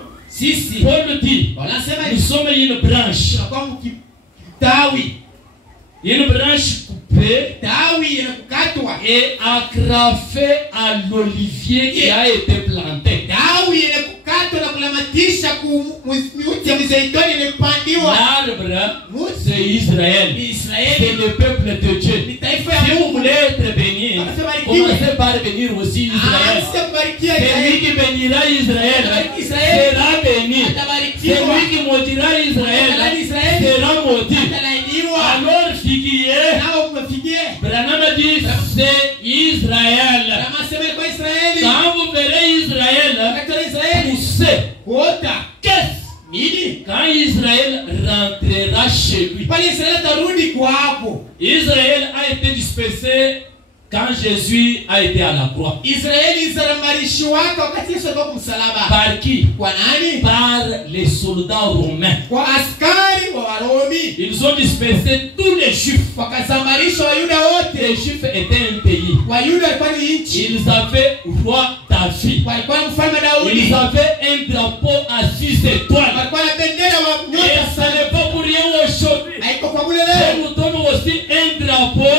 Paul dit, nous sommes une branche. Une branche coupée et agrafée à l'olivier qui a été planté. L'arbre, c'est Israël. C'est le peuple de Dieu. Si vous voulez être béni, commencez par bénir aussi Israël. Celui qui bénira Israël sera béni. Celui qui maudira Israël sera maudit. Alors figuier, Branham dit c'est Israël. Quand vous verrez Israël pousser, qu'est-ce? Quand Israël rentrera chez lui. Israël a été dispersé quand Jésus a été à la croix. Par qui? Par les soldats romains. Ils ont dispersé tous les Juifs. Les Juifs étaient un pays. Ils avaient roi David. Ils avaient un drapeau à 6 étoiles. Et ça n'est pas pour rien aujourd'hui. Nous donnons aussi un drapeau.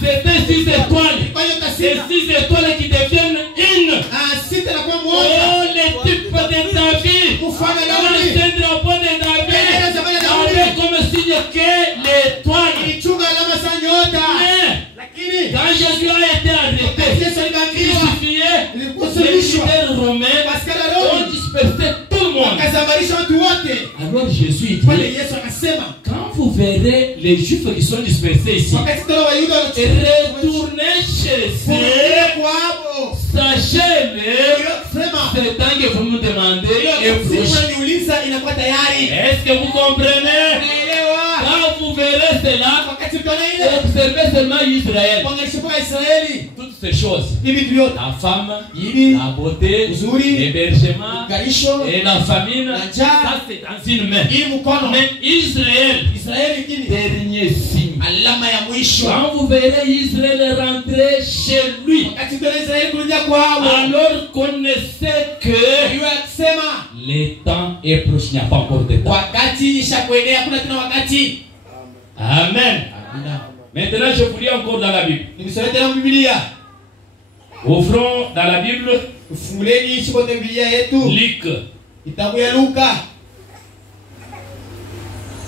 C'était 6 étoiles. C'est 6 étoiles qui deviennent une. Oh, les types de David. C'est un drapeau de David. Avec comme signe que l'étoile. Mais quand Jésus a été arrêté, les leaders romains ont dispersé tout le monde. Alors Jésus dit, quand vous verrez les Juifs qui sont dispersés ici, retournez chez eux, sachez-le, c'est tant que vous me demandez, est-ce que vous comprenez? Quand vous verrez cela, observez seulement Israël. Toutes ces choses, la femme, la beauté, l'hébergement et la famine, ça c'est dans une main. Mais Israël, dernier signe. Quand vous verrez Israël rentrer chez lui, alors connaissez que le temps est proche, il n'y a pas encore de temps. Amen. Maintenant, je vous lis encore dans la Bible. Ouvrons dans la Bible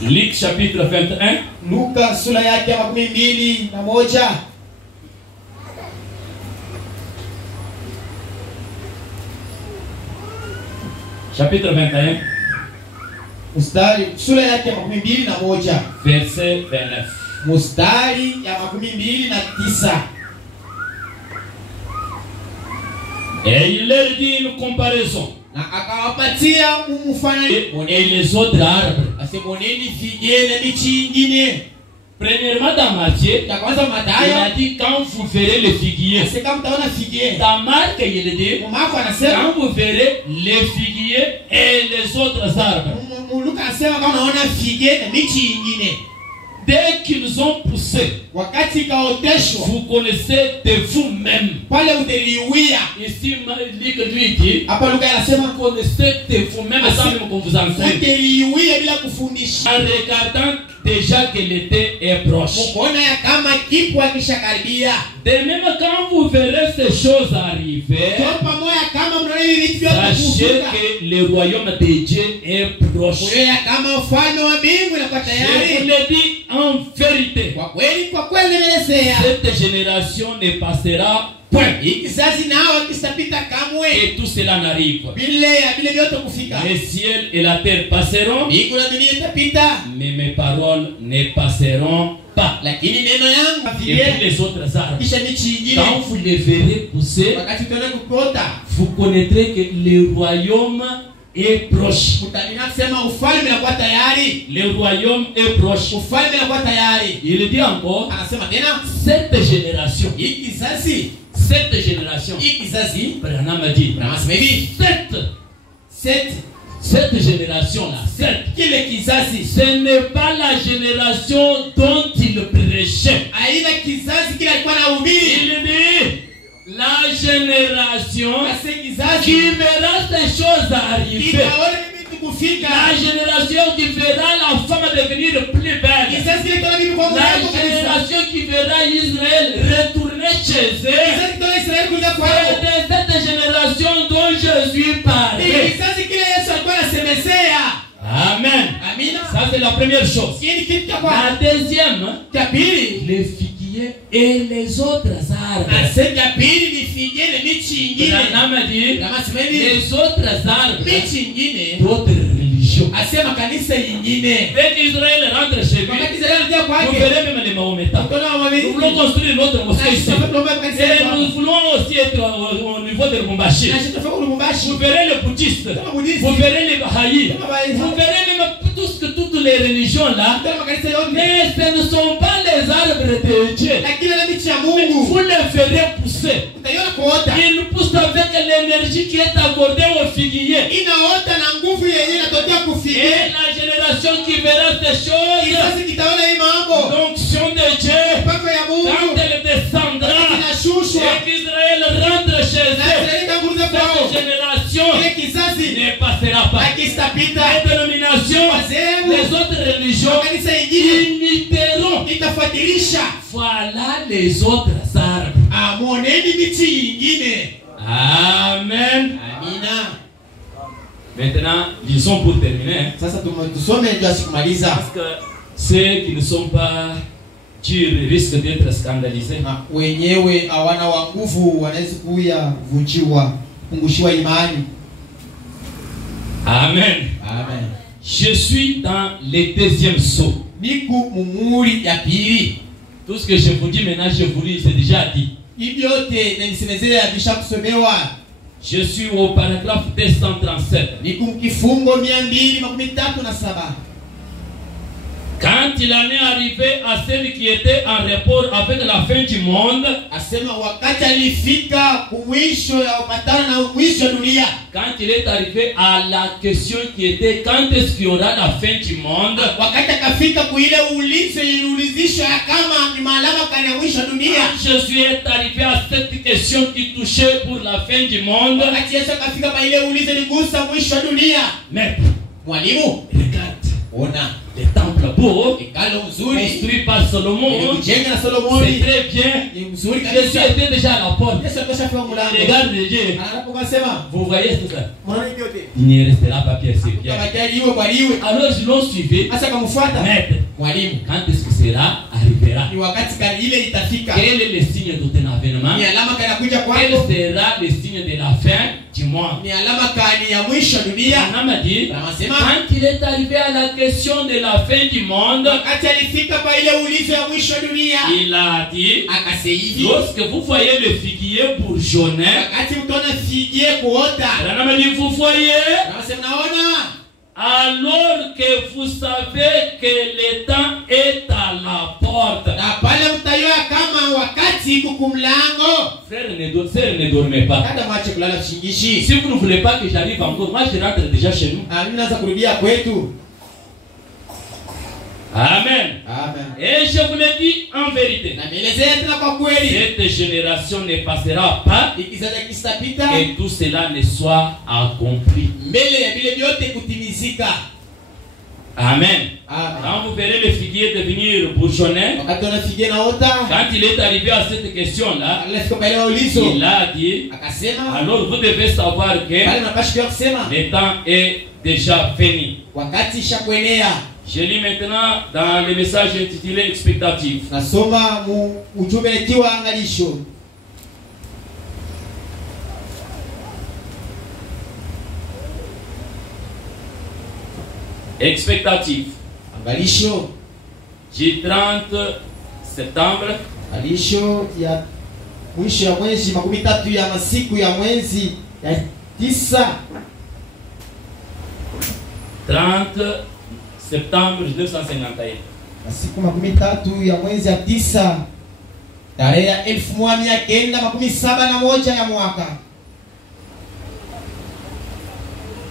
Luc chapitre 21. Chapitre 21. Verset 29. Et il leur dit une comparaison. Et les autres arbres. Premièrement dans Matthieu, il a dit quand vous verrez les figuiers. Dans Marc, il dit quand vous verrez les figuiers et les autres arbres. Dès qu'ils ont poussé, vous connaissez de vous-même. Ici, Luc lui dit, vous connaissez de vous-même sans même qu'on vous enseigne. En regardant déjà que l'été est proche. De même quand vous verrez ces choses arriver, sachez que le royaume de Dieu est proche. Je vous le dis en vérité, cette génération ne passera point. Et tout cela n'arrive. Le ciel et la terre passeront, mais mes paroles ne passeront pas. Et puis les autres arbres, quand vous les verrez pousser, vous connaîtrez que le royaume est proche. Le royaume est proche. Il dit encore, cette génération, Branham a dit, cette génération-là, ce n'est pas la génération dont il prêchait. Il dit, la génération qui verra ces choses arriver. La génération qui verra la femme devenir plus belle. La génération qui verra Israël retourner chez eux. C'est de cette génération dont Jésus parlait. Ça c'est la première chose. La deuxième, les figuiers et les autres arbres. Branham a dit les autres arbres d'autres religions. Dès qu'Israël rentre chez lui, vous verrez même les Mahométans. Nous voulons construire notre mosquée ici. Et nous voulons aussi être au niveau de Lubumbashi. Vous verrez les bouddhistes, vous verrez les Bahaïs, vous verrez même toutes les religions là. Mais ce ne sont pas les arbres de Dieu. Vous les ferez pousser. Ils poussent avec l'énergie qui est accordée aux figuiers. Et la génération qui verra ces choses, l'onction de Dieu, quand elle descendra et qu'Israël rentre chez eux, cette génération ne passera pas. Les dénominations, les autres religions imiteront. Voilà les autres arbres. Amen. Maintenant, lisons pour terminer. Parce que ceux qui ne sont pas durs risquent d'être scandalisés. Amen. Amen. Je suis dans le deuxième saut. Tout ce que je vous dis maintenant, je vous dis, c'est déjà dit. Je suis au paragraphe 237. Quand il en est arrivé à celle qui était en rapport avec la fin du monde, quand il est arrivé à la question qui était quand est-ce qu'il y aura la fin du monde, Jésus est arrivé à cette question qui touchait pour la fin du monde. Mais regarde, le temple beau, construit par Salomon, c'est très bien. Jésus était déjà à la porte. Regarde Dieu. Vous voyez tout ça? Il ne restera pas pierre sur pierre. Alors je l'ai suivi. Maître, quand est-ce que cela arrivera? Quel est le signe de ton avènement? Quel sera le signe de la fin du monde? On m'a dit, quand il est arrivé à la question de la fin du monde, il a dit, lorsque vous voyez le figuier bourgeonner, on m'a dit, vous voyez, alors que vous savez que le temps est à la porte. Frère, ne dormez pas. Si vous ne voulez pas que j'arrive encore, moi je rentre déjà chez nous. Amen. Amen. Et je vous le dis en vérité, cette génération ne passera pas et tout cela ne soit accompli. Amen. Amen. Quand vous verrez le figuier devenir bourgeonner, quand il est arrivé à cette question-là, il a dit, alors vous devez savoir que le temps est déjà fini. Je lis maintenant dans le message intitulé expectatif. Expectatif. Du 30 septembre. Alisho ya mwisho ya mwezi 13 ya masiku ya mwezi ya 9. 30 septembre 1951. Masiku 13 ya mwezi ya 9 tarehe ya 1971 ya mwaka.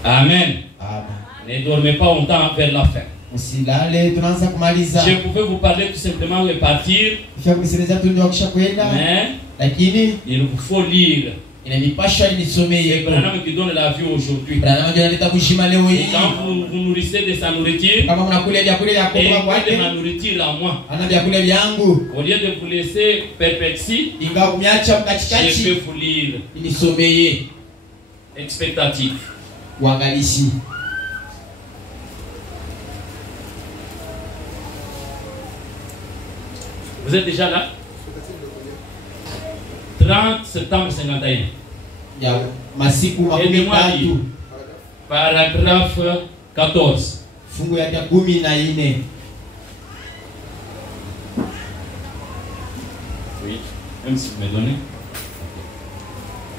Amen. Amen. Ne dormez pas longtemps vers la fin. Je pouvais vous parler tout simplement de partir, mais il vous faut lire. C'est Branham qui donne la vie aujourd'hui. Et quand vous nourrissez de sa nourriture, et de ma nourriture à moi, au lieu de vous laisser perplexer, je vais vous lire. Expectatif. Vous êtes déjà là? 30 septembre 51. Ya masiku makumi tatu. Paragraphe 14. Fungu ya 14. Oui, même si vous me donnez.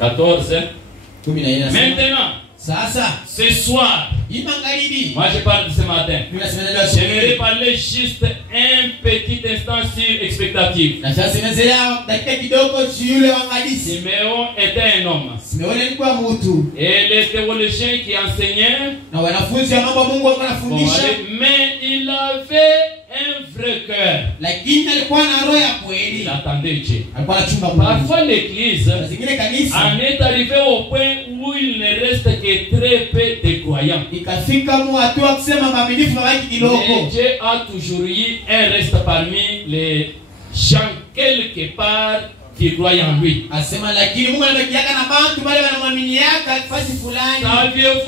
14. Maintenant, ce soir, moi je parle de ce matin. J'aimerais parler juste un petit instant sur expectative. Siméon était un homme. Et les théologiens qui enseignaient, mais il avait un vrai cœur. Il attendait Dieu. Parfois l'église en est arrivée au point où il ne reste que très peu de croyants. Mais Dieu a toujours eu un reste parmi les gens quelque part qui croient en lui. Saviez-vous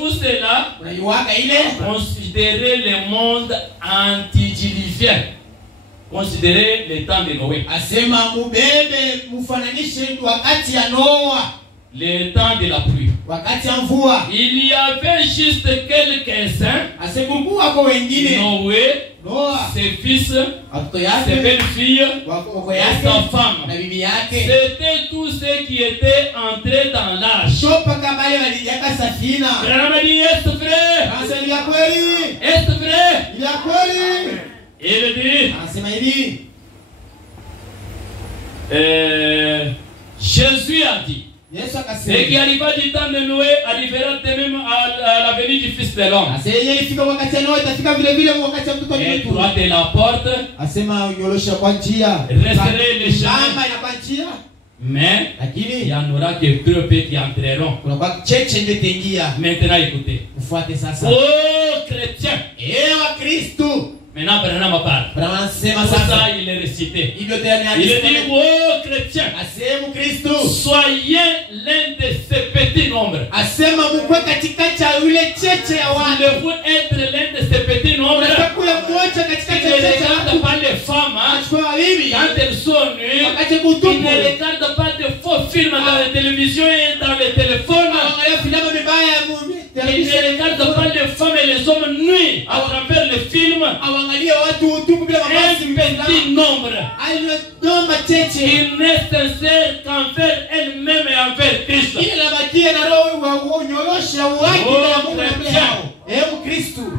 cela? Considérez le monde antidiluvien. Considérez le temps de Noé. Le temps de la pluie. Il y avait juste quelques-uns. Noé, ses fils, ses belles-filles et sa femme. C'était tous ceux qui étaient entrés dans l'âge. Est-ce vrai? Est-ce vrai? Il dit, Jésus a dit, ce qui arriva du temps de Noé arrivera de même à la venue du Fils de l'homme. Et droit de la porte, resterait les chemins. Mais il y en aura que très peu qui entreront. Maintenant écoutez. Oh chrétien, maintenant Branham parle. Pour ça il est récité. Il dit, oh chrétien, soyez l'un de ces petits nombres. Voulez-vous être l'un de ces petits nombres? Qui ne regardent pas les femmes quand elles sont nues, qui ne regardent pas de faux films dans la télévision et dans les téléphones, qui ne regardent pas les femmes et les hommes nus à travers les films. Un petit nombre qui n'est sincère qu'envers elle-même et envers Christ.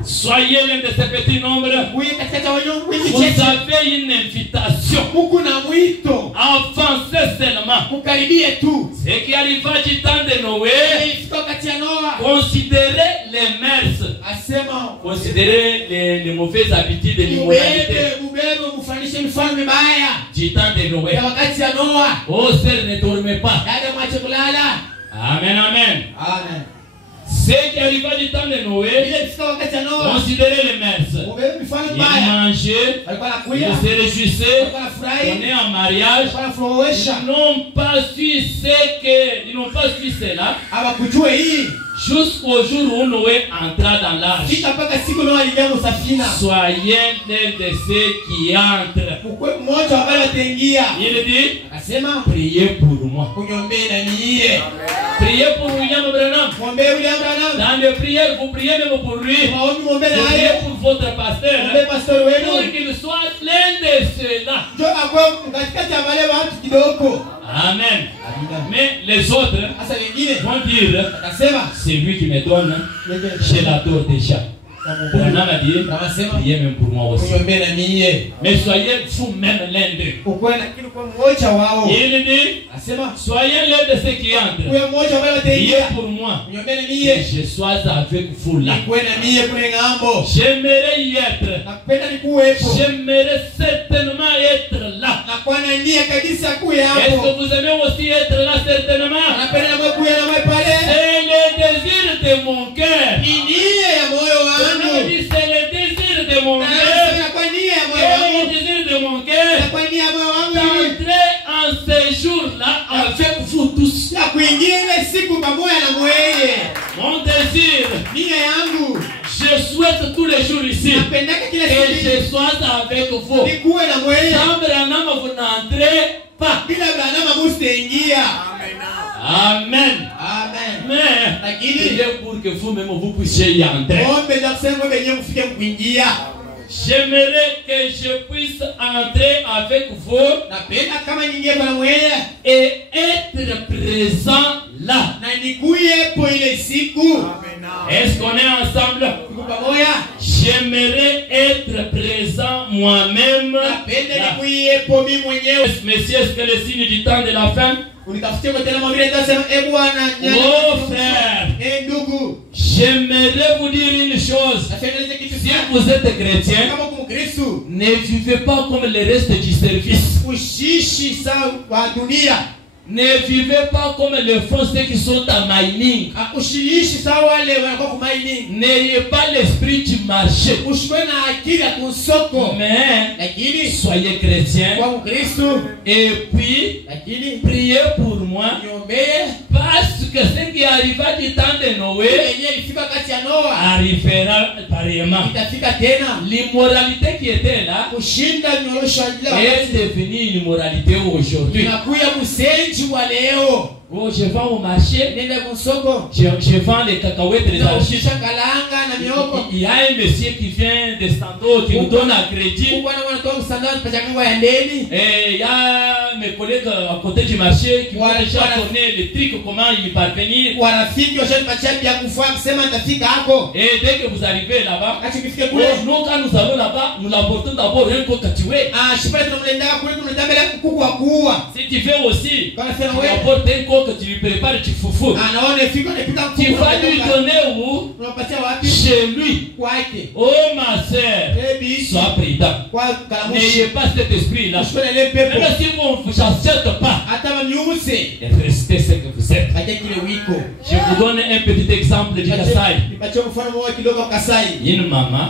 Soyez l'un de ces petits nombres. Vous avez une invitation. Avancez seulement. Ce qui arriva du temps de Noé, considérez les mœurs, considérez les mauvaises habitudes de l'immoralité du temps de Noé. Oh, sœur, ne dormez pas. Amen, amen. Amen. Ce qui arriva du temps de Noé, considérez les mœurs. Ils mangeaient, ils se réjouissaient, on est en mariage. Ils n'ont pas su cela jusqu'au jour où Noé entra dans l'arche. Soyez l'un de ceux qui entrent. Il dit, priez pour moi. Priez pour William Branham. Dans les prières, vous priez même pour lui. Vous priez pour votre pasteur. Pour qu'il soit l'un de ceux-là. Amen. Mais les autres vont dire, c'est lui qui me donne, je l'adore déjà. Branham a dit, priez même pour moi aussi. Mais soyez vous-même l'un d'eux. Il dit, soyez l'un de ceux qui entrent. Priez pour moi. Que je sois avec vous là. J'aimerais y être. J'aimerais certainement être là. Est-ce que vous aimez aussi être là certainement? C'est le désir de mon cœur. C'est le désir de mon cœur. C'est le désir de mon cœur d'entrer en ce jour-là avec vous tous. Mon désir, je souhaite être tous les jours ici. Et je sois avec vous. Quand Branham vous n'entrez pas. Amen. Mais il est pour que vous-même vous puissiez y entrer. J'aimerais que je puisse entrer avec vous et être présent là. Est-ce qu'on est ensemble? J'aimerais être présent moi-même là. Messieurs, est-ce que le signe du temps de la fin? Oh frère, j'aimerais vous dire une chose. Si vous êtes chrétien, ne vivez pas comme le reste du service. Ne vivez pas comme les Français qui sont à mining. N'ayez pas l'esprit du marché. Mais soyez chrétiens. Et puis priez pour moi. Parce que ce qui arriva du temps de Noé arrivera pareillement. L'immoralité qui était là est devenue une immoralité aujourd'hui. Oh, je vends au marché, je vends les cacahuètes, les arachides. Il y a un monsieur qui vient de Santo, qui nous donne un crédit. Et il y a mes collègues à côté du marché qui vont déjà donner les trucs, comment y parvenir. Et dès que vous arrivez là-bas, nous quand nous allons là-bas, nous l'apportons d'abord un peu catoué. Si tu veux aussi, tu apportes un peu que tu lui prépares du foufou. Tu vas lui donner où? Chez lui. Oh ma soeur, sois prudent. N'ayez pas cet esprit-là. Même si vous ne vous acceptez pas, restez ce que vous êtes. Je vous donne un petit exemple du Kassai. Une maman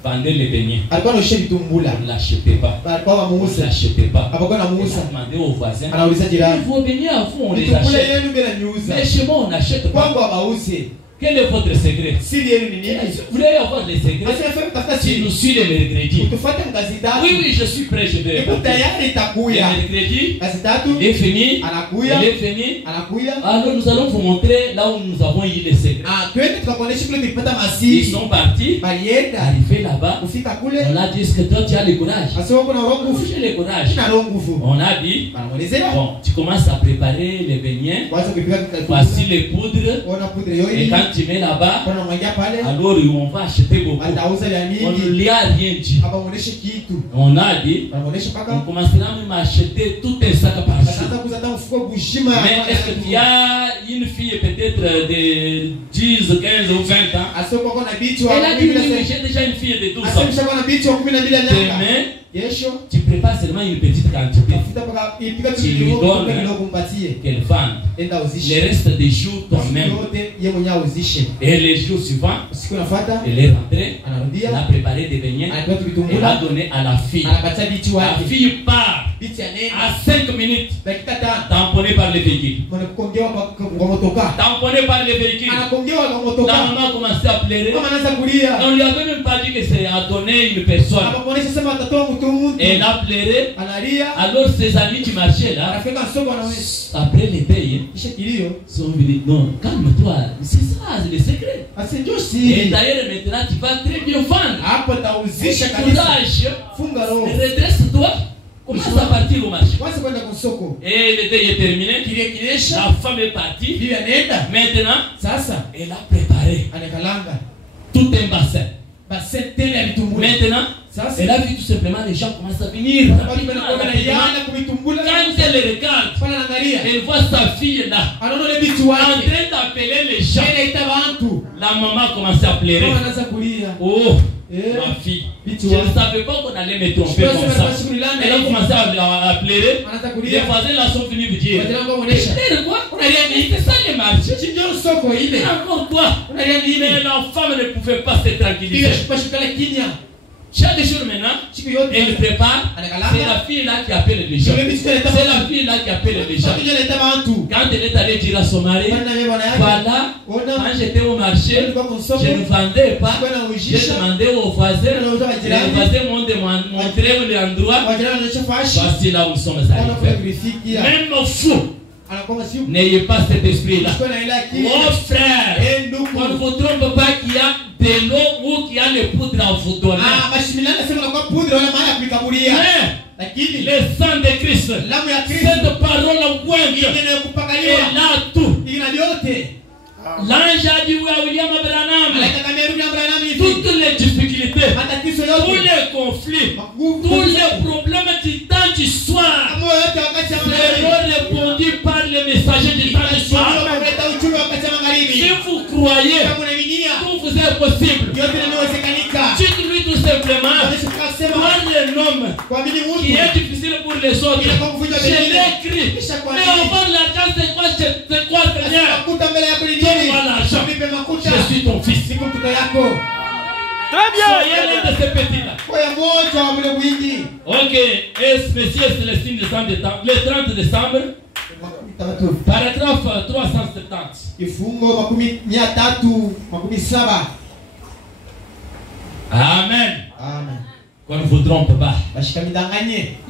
vendait les beignets. Vous ne l'achetez pas. Vous ne l'achetez pas. Demandez aux voisins. Vos beignets à vous, on les achète. Mais chez moi, on n'achète pas. Quel est votre secret? Si vous voulez avoir les secrets, si nous suivons les mercredis. Oui, je suis prêt, je vais répondre. Le mercredi, il est fini. Il est fini. Alors nous allons vous montrer là où nous avons eu les secrets. Ils sont partis, arrivés là-bas. On a dit, est-ce que toi tu as le courage? J'ai le courage. On a dit, bon, tu commences à préparer les beignets. Voici les poudres. Et quand tu mets là-bas, alors on va acheter beaucoup. On ne lui a rien dit. On a dit, on commencera même à acheter tout un sac par jour. Mais est-ce que tu as une fille peut-être de 10, 15 ou 20 ans? Elle a dit, oui, j'ai déjà une fille de 12 ans. Demain, tu prépares seulement une petite quantité. Tu lui donnes qu'elle vende. Le reste des jours, toi-même. Et les jours suivants, elle est rentrée, elle a préparé des beignets, elle a donné à la fille. La fille part à 5 minutes, tamponnée par les véhicules. Tamponnée par les véhicules. La maman a commencé à pleurer. On lui avait même pas dit que c'est à donner une personne. Elle a pleuré. Alors ses amis qui marchaient là, après les payes, sont venus. Non, calme-toi. C'est ça, c'est le secret. Et d'ailleurs, maintenant, tu vas très bien vendre. Courage. Redresse-toi. Commence à partir au marché. Et le deuil est terminé. La femme est partie. Maintenant, elle a préparé tout un bassin. Maintenant, elle a vu tout simplement les gens commencent à venir. Quand elle regarde, elle voit sa fille là, en train d'appeler les gens. La maman a commencé à pleurer. Oh, ma fille, je ne savais pas qu'on allait me tromper comme ça. Elle a commencé à pleurer. Les voisins là sont venus lui dire, quoi? On n'a rien dit. C'est ça le marché. Encore quoi? Mais la femme ne pouvait pas se tranquilliser. Chaque jour maintenant, elle prépare. C'est la fille là qui appelle les gens. C'est la fille là qui appelle les gens. Quand elle est allée dire à son mari, voilà, quand j'étais au marché, je ne vendais pas. J'ai demandé aux voisins. Les voisins m'ont montré l'endroit. Voici là où nous sommes arrivés. Même fou. N'ayez pas cet esprit-là. Oh frère, on ne vous trompe pas qu'il y a de l'eau ou qu'il y a le poudre à vous donner. Mais le sang de Christ, cette parole est là tout. L'ange a dit à William Branham, toutes les difficultés, tous les conflits, tous les problèmes du temps du soir seront répondus par les messagers du temps du soir. Si vous croyez, tout vous est possible. Dites-lui tout simplement, moi le nom qui est difficile pour les autres, je l'ai écrit. Mais avoir l'argent, c'est quoi Seigneur? Donne-moi l'argent. Je suis ton fils. Très bien. Soyez l'un de ces petits-là. Ok. Et spécial, c'est le signe de décembre, le 30 décembre. Paragraphe 370. Amen. Amen. Qu'on ne vous trompe pas.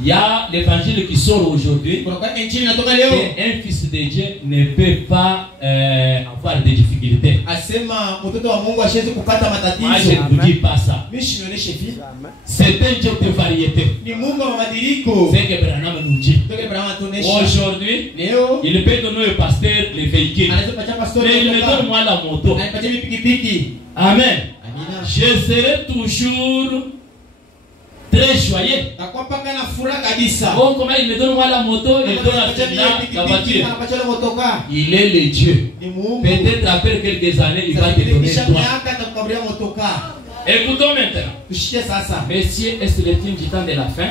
Il y a l'évangile qui sort aujourd'hui. Et un fils de Dieu ne peut pas avoir des difficultés. Moi, je ne vous dis pas ça. C'est un Dieu de variété. C'est que Branham nous dit. Aujourd'hui, il peut donner au pasteur les véhicules. Mais il me donne moi la moto. Amen. Je serai toujours très joyeux. Oh, comment il me donne moi la moto, il donne la voiture. Il est le Dieu. Peut-être après quelques années, il va te donner toi. Écoutons maintenant. Messieurs, est-ce le signe du temps de la fin?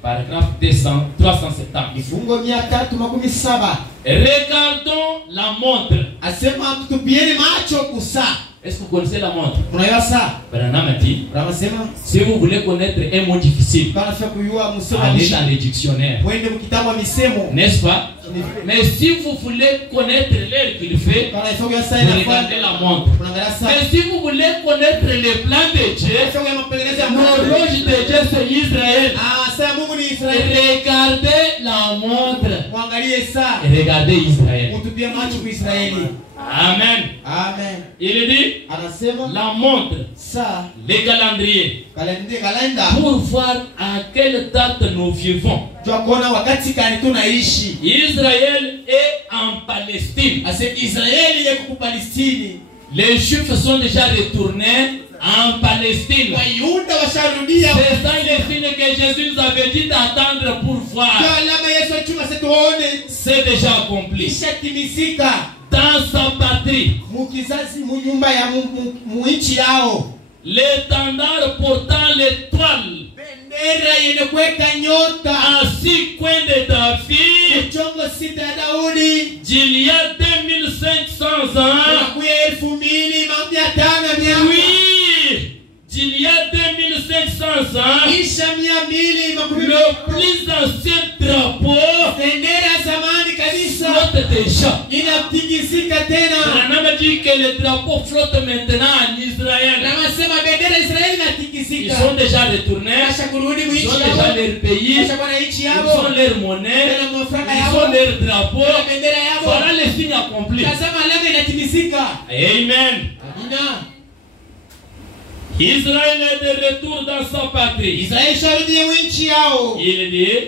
Paragraphe 370. Regardons la montre. Est-ce que vous connaissez la montre? Branham a dit, si vous voulez connaître un mot difficile, allez dans les dictionnaires. N'est-ce pas? Mais si vous voulez connaître l'heure qu'il fait, vous regardez la montre. Mais si vous voulez connaître les plans de Dieu, l'horloge de Dieu c'est Israël. Regardez la montre. Et regardez Israël. Amen. Amen. Il dit la montre, les calendriers, pour voir à quelle date nous vivons. Israël est en Palestine. Les Juifs sont déjà retournés en Palestine. C'est ça le signe que Jésus nous avait dit d'attendre pour voir. C'est déjà accompli. Dans sa patrie, l'étendard portant l'étoile à 6 coins de David, d'il y a 2500 ans, oui, d'il y a 2500 ans, le plus ancien drapeau flotte déjà. Branham dit que le drapeau flotte maintenant en Israël. Ils sont déjà retournés. Ils ont déjà leur pays. Ils ont leur monnaie. Ils ont leur drapeau. Voilà les signes accomplis. Amen. Israël est de retour dans sa patrie. Il dit,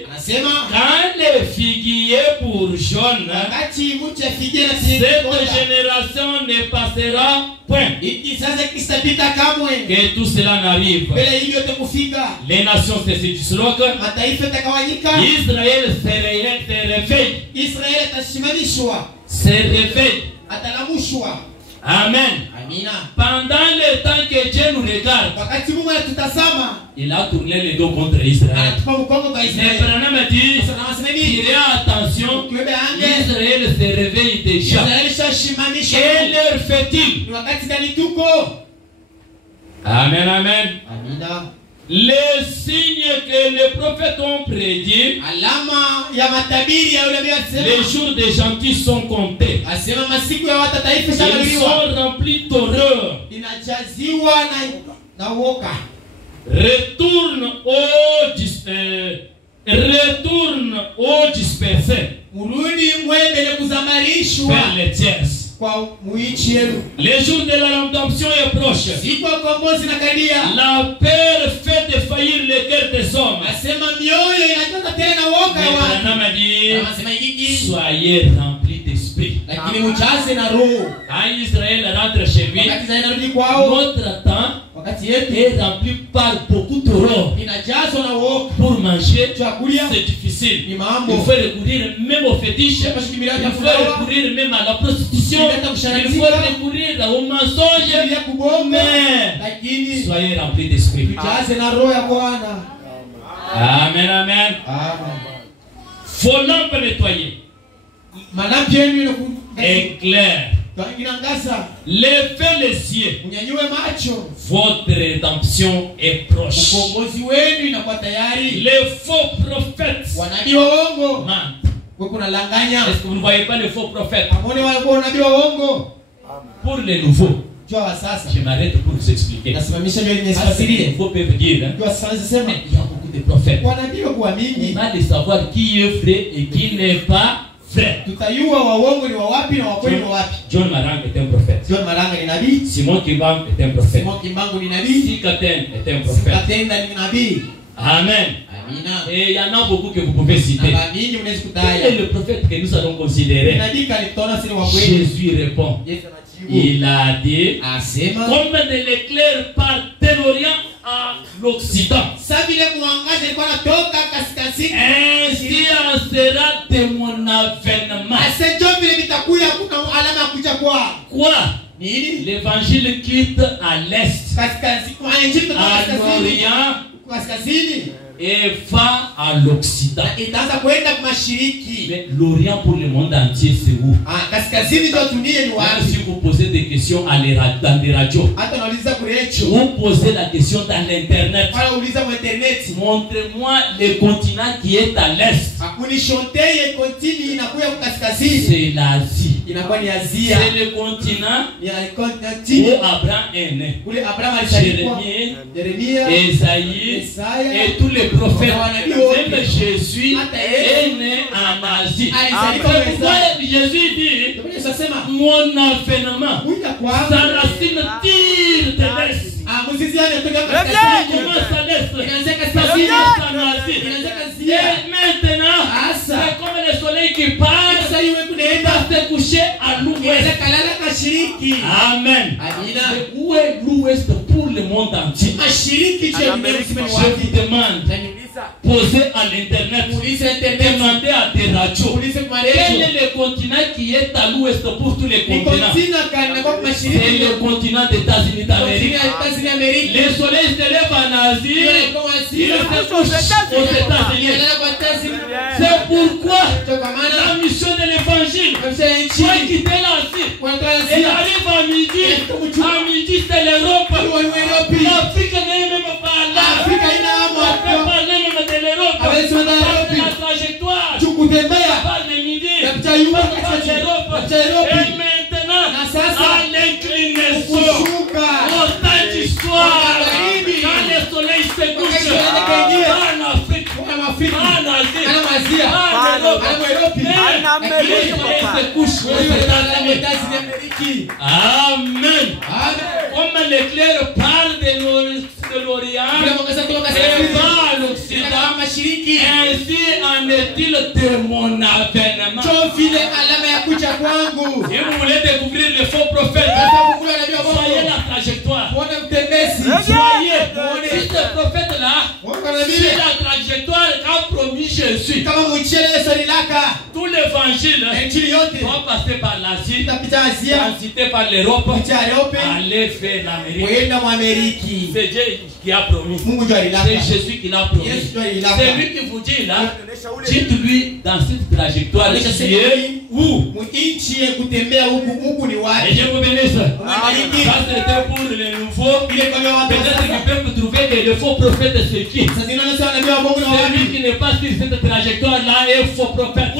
quand les figuiers bourgeonnent, cette génération ne passera point. Que tout cela n'arrive. Les nations se disloquent. Israël se réveille. Amen. Pendant le temps que Dieu nous regarde, il a tourné les dos contre Israël. Mais Branham a dit, tirez attention, Israël se réveille déjà. Quelle heure fait-il? Amen, amen. Amina. Les signes que les prophètes ont prédits, Alama ya matabiri ya yule aliyesema. les jours des gentils sont comptés. Asema masiku ya watataifa Ils shamaliwa. sont remplis d'horreur. Inajaziwa na woka. Retourne au dispersés. Murudi mwendele kuzamarishwa Vers les tiers. kwa muichi yenu. Les jours de la rédemption est proche. Siku ya ukombozi inakaribia. La peur fait défaillir les cœurs des hommes. Asema mioyo inatoka tena woka ya watu. Abraham a dit, Anasema hiki, soyez remplis d'esprit. lakini mchaze na roho. Quand Israël rentre chez lui, Wakati Israeli anarudi kwao, notre temps wakati yetu est rempli par beaucoup de d'horreur. inajazwa na woka. Pour manger, Chakula c'est difficile. ni Il mambo. faut recourir même au fétiche. Il faut recourir même à la prostitution. Il faut recourir au mensonge. ya kubomba, Mais lakini soyez remplis d'esprit. tujaze na roho ya Bwana. Amen, amen. Amen. Vos lampes nettoyées, Malampi yenu éclair. inaangaza. Levez les yeux. Unyanyue macho. Votre rédemption est proche. Ukombozi wenu inakuwa tayari. Les faux prophètes Wanabii wa uongo mentent. wewe unalanganya. Est-ce que vous ne voyez pas les faux prophètes? Amone wale wanabii wa uongo. Pour les nouveaux, Jua wa sasa. je m'arrête pour vous expliquer. Nasimamisha mbele Les nisifasirie. faux peuvent dire, hein, Jua sasa sema mais il y a beaucoup de prophètes. wanabii wa kuamini. On a de savoir qui est vrai et qui n'est pas vrai. Tutayua wa uongo ni wa wapi na wa kweli ni wa wapi. John Marang est un prophète. John Malanga ni nabii. Simon Kibam est un prophète. Simon Kimbangu ni nabii. Sikaten est un prophète. Katenda ni nabii. Amen. Amina. Et il y en a beaucoup que vous pouvez citer. Na nyinyi mnaweza Quel est kudai. le prophète que nous allons considérer? Nabii kanitona sisi wa kweli. Jésus répond. Yesu anajibu. Il a dit, Asema comme de l'éclair part de l'Orient à l'Occident, sasa vile mwangaza ilikuwa natoka kaskazini. ainsi en sera de mon avènement. Asenjo vile vitakuya kuna alama ya kuja kwa. Quoi? Nini? L'évangile quitte à l'est, Kaskazini. Kwa injili kutoka à kaskazini. l'Orient Kaskazini. et va à l'Occident. Itaanza kwenda kwa mashariki. Mais l'Orient pour le monde entier, c'est où? Kaskazini ndio dunia ni Même wapi? si vous posez des questions dans des radios, Hata nauliza kurecho. vous posez la question dans l'internet. Wala uliza kwa internet. Montrez-moi le continent qui est à l'est. Unishoteye kontini inakuya kwa kaskazini. C'est l'Asie. Inakuwa ni Asia. C'est le continent Ni kontinenti. où Abraham est né. Kule Abraham alizaliwa. Jérémie, Yeremia. Esaïe Isaya. et tous les prophètes. Même Jésus est né en Asie. C'est pourquoi Jésus dit, Ndio sasema mon avènement, kuja kwa sa racine tire de l'est. mzizi yake kutoka kaskazini. Commence à l'est. Inaanza Ça kaskazini. commence en Asie. Inaanza Et Asia. maintenant, c'est comme le soleil qui part, Sasa iwe kunaenda va se coucher à Inaweza l'ouest. kalala kashiriki. Amen. Amina. Mais où est l'ouest pour le monde entier? Mashiriki je Je vous demande, posez à l'internet, Uliza internet. demandez à des radios. Uliza kwa Quel redio. est le continent qui est à l'ouest pour tous les Ni continents? kontina kana kwa C'est mashiriki. le continent des États-Unis d'Amérique. Kontina ya Amerika. Le soleil se lève en Asie, Kwa il Asia. se couche aux États-Unis. Inalala kwa Asia. C'est pourquoi Kwa maana la mission de l'évangile kabisa doit nchi quitter l'Asie. kwa Elle Asia. arrive à midi. À midi, c'est l'Europe. Kwa Europe. L'Afrique n'est même pas là. Afrika ina On peut hapo. parler même de l'Europe. Hawezi kwenda Parce que Europe. la trajectoire Tukutembea. parle de midi. Katika yuma Parle katika d'Europe. katika Europe. Et maintenant, Na sasa à l'inclinaison, kushuka. au temps du soir, Magharibi. quand le soleil se couche, Wakati en Afrique, Kwa Afrika. en Asie, Ana Asia. en Europe, Ana Europe. mais le soleil se couche aux États-Unis. Amen. Comme l'éclair parle de l'Orient et va à l'Occident, ainsi en est-il de mon avènement. Si vous voulez découvrir les faux prophètes, soyez la trajectoire. Soyez. Si ce prophète-là, c'est la trajectoire qu'a promis Jésus. Tous les l'évangile doit passer par l'Asie, transiter par l'Europe, aller vers l'Amérique. C'est Dieu qui a promis. C'est Jésus qui l'a promis. C'est lui qui vous dit là, dites-lui dans cette trajectoire, tu es où? Et je vous bénisse. Ça c'était pour les nouveaux. Peut-être qu'ils peuvent trouver que le faux prophète c'est qui? Celui qui n'est pas sur cette trajectoire-là est faux prophète.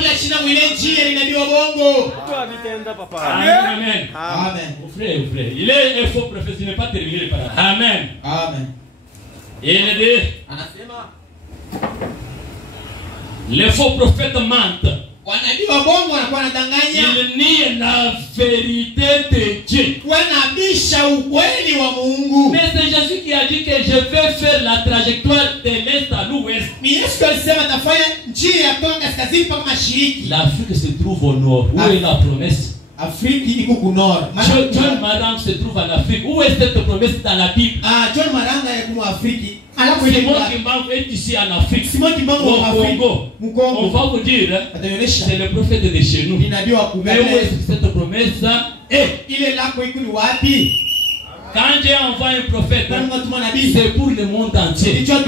Amen. Amen. Frère. Il est un faux prophète, il n'est pas terminé les paroles. Amen. Amen. Et il dit, les faux prophètes mentent. Ils nient la vérité de Dieu. Mais c'est Jésus qui a dit que je vais faire la trajectoire de l'est à l'ouest. L'Afrique se trouve au nord. Où est la promesse? John Marang se trouve en Afrique. Où est cette promesse dans la Bible? Simon Kimbangu est ici en Afrique. Au Congo. On va vous dire, c'est le prophète de chez nous. Mais où est cette promesse? Il est là. Quand Dieu envoie un prophète, c'est pour le monde entier. Il n'y a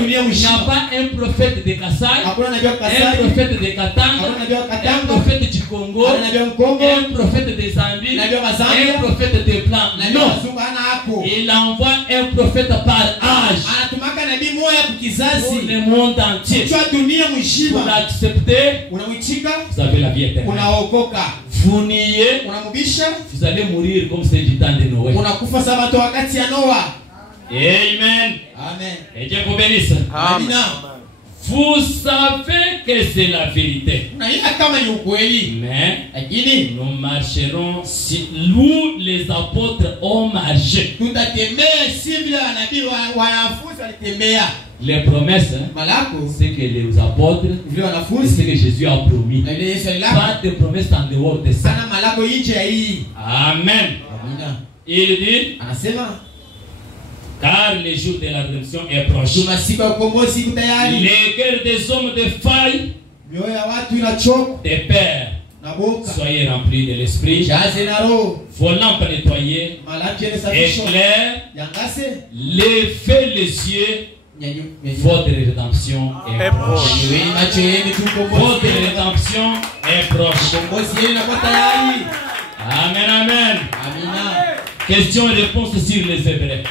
pas un prophète de Kassai, un prophète de Katanga, un prophète du Congo, un prophète de Zambie, un prophète de Plan. Non. Il envoie un prophète par âge pour le monde entier. Pour l'accepter, vous avez la vie éternelle. Vous niez, vous allez mourir comme c'est du temps de Noé. Amen. Amen. Et Dieu vous bénisse. Amen. Vous savez que c'est la vérité. Mais nous marcherons où les apôtres ont marché. Les promesses, c'est que les apôtres, c'est que Jésus a promis. Pas de promesses en dehors de ça. Amen. Il dit, car le jour de la rédemption est proche. Les cœurs des hommes de faille, des pères, soyez remplis de l'esprit. Vos lampes nettoyées, éclair, levez les yeux. Votre rédemption est proche. Votre rédemption est proche. Amen, amen. Question et réponse sur les Hébreux.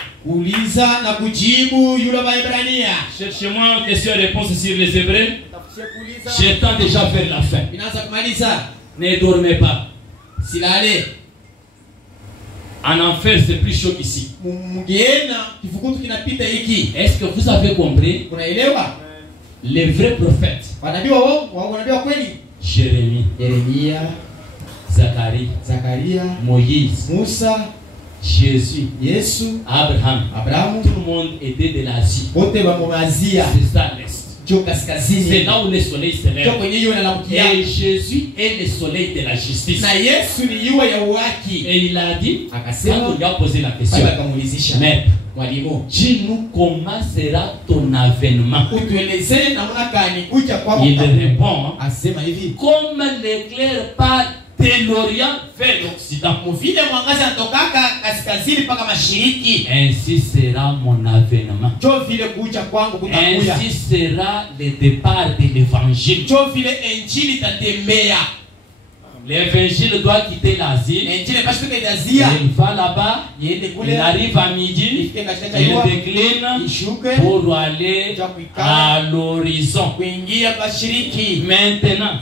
Cherchez-moi une question et réponse sur les Hébreux. J'ai temps déjà vers la fin. Ne dormez pas. En enfer, c'est plus chaud qu'ici. Est-ce que vous avez compris? Les vrais prophètes. Jérémie, Zacharie, Moïse, Moussa, Jésus, Abraham. Tout le monde était de l'Asie. C'est ça l'Est. C'est là où le soleil se lève. Et Jésus est le soleil de la justice. Et il a dit, quand on lui a posé la question, Maître, dis-nous comment sera ton avènement. Il répond, comme l'éclair part de l'Orient vers l'Occident. Ainsi sera mon avènement. Ainsi sera le départ de l'évangile. L'évangile doit quitter l'Asie. Il va là-bas. Il arrive à midi. Il décline pour aller à l'horizon. Maintenant,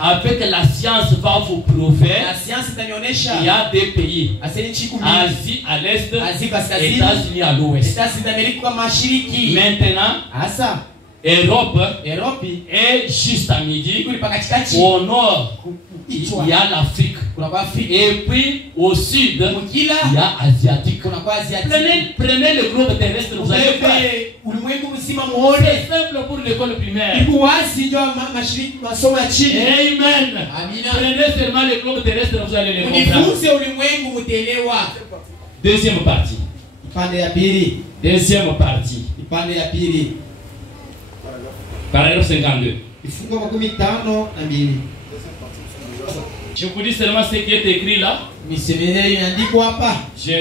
avec la science va vous prouver, il y a des pays. Asie à l'est, États-Unis à l'ouest. Maintenant, Europe est juste à midi. Au nord, il y a l'Afrique. Et puis au sud, il y a Asiatique. Prenez le globe terrestre, vous allez voir. C'est simple pour l'école primaire. Amen. Prenez seulement le globe terrestre, vous allez le comprendre. Deuxième partie. Deuxième partie. Paragraphe 52. Je vous dis seulement ce qui est écrit là.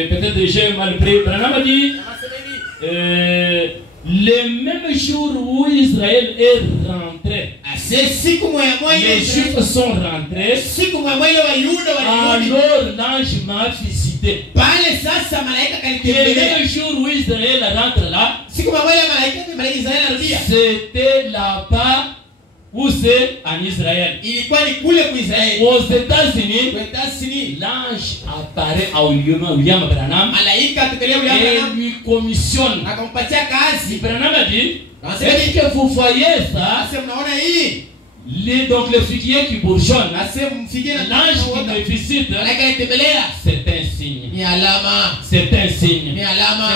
Peut-être j'ai mal pris. Branham a dit le même jour où Israël est rentré, les Juifs sont rentrés, alors l'ange m'a visité. Le même jour où Israël rentre là, c'était là-bas. Où c'est en Israël? Aux États-Unis, l'ange apparaît à William Branham et lui commissionne. Branham a dit, est-ce que vous voyez ça? Donc le figuier qui bourgeonne, l'ange qui me visite, c'est un signe. C'est un signe.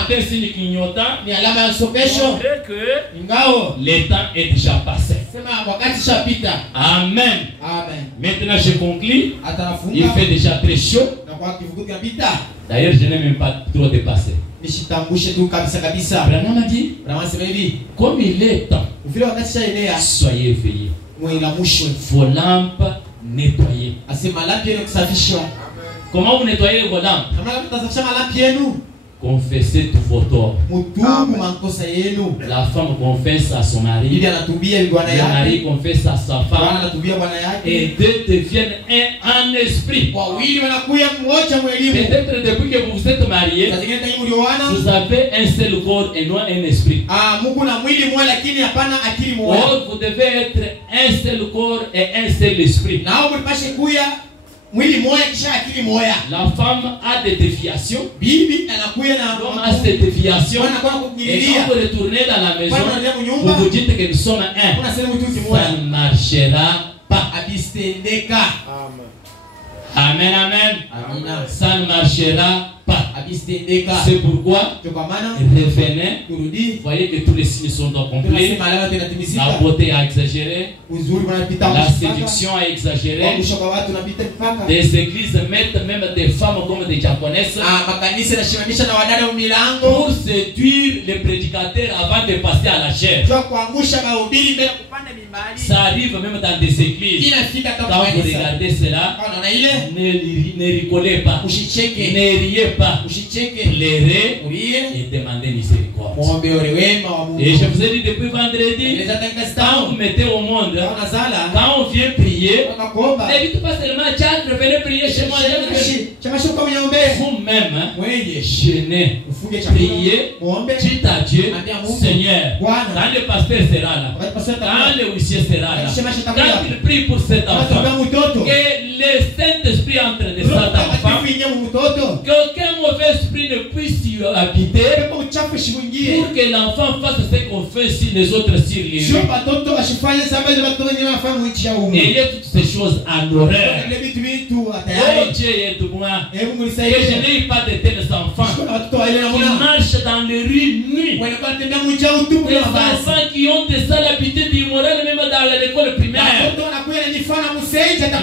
C'est un signe clignotant. Montrer que le temps est déjà passé. Amen. Maintenant je conclue. Il fait déjà très chaud. D'ailleurs je n'ai même pas trop dépassé. Branham a dit, comme il est temps, soyez éveillés. Vos lampes nettoyées. Comment vous nettoyez vos lampes? Confessez tous vos torts. La femme confesse à son mari. Le mari confesse à sa femme. Et deux deviennent un esprit. Peut-être depuis que vous vous êtes mariés, vous avez un seul corps et non un esprit. Or, vous devez être un seul corps et un seul esprit. La femme a des déviations. L'homme a ces déviations. Et quand vous retournez dans la maison, vous vous dites que nous sommes un. Ça ne marchera pas. Amen, amen. Ça ne marchera pas. C'est pourquoi revenez. Voyez que tous les signes sont accomplis. La beauté a exagéré. La séduction a exagéré. Des églises mettent même des femmes comme des japonaises pour séduire les prédicateurs avant de passer à la chair. Ça arrive même dans des églises. Quand vous regardez cela, ne rigolez pas, ne riez pas, pleurez et demandez miséricorde. Et je vous ai dit depuis vendredi, quand vous mettez au monde, quand on vient prier, n'évitez pas seulement Tchad, venez prier chez moi. Vous-même, jeûnez, priez, dites à Dieu, Seigneur, quand le pasteur sera là, quand le huissier sera là, quand il prie pour cet enfant, que le Saint-Esprit entre de cet enfant, qu'aucun mauvais esprit ne puisse y habiter, pour que l'enfant fasse ce qu'on fait sur les autres sur lui. Ayez toutes ces choses en horreur. Oh Dieu est de moi, que je n'ai pas de tels enfants qui marchent dans les rues nues. Des enfants qui ont de ça l'habitude immorale même dans l'école primaire.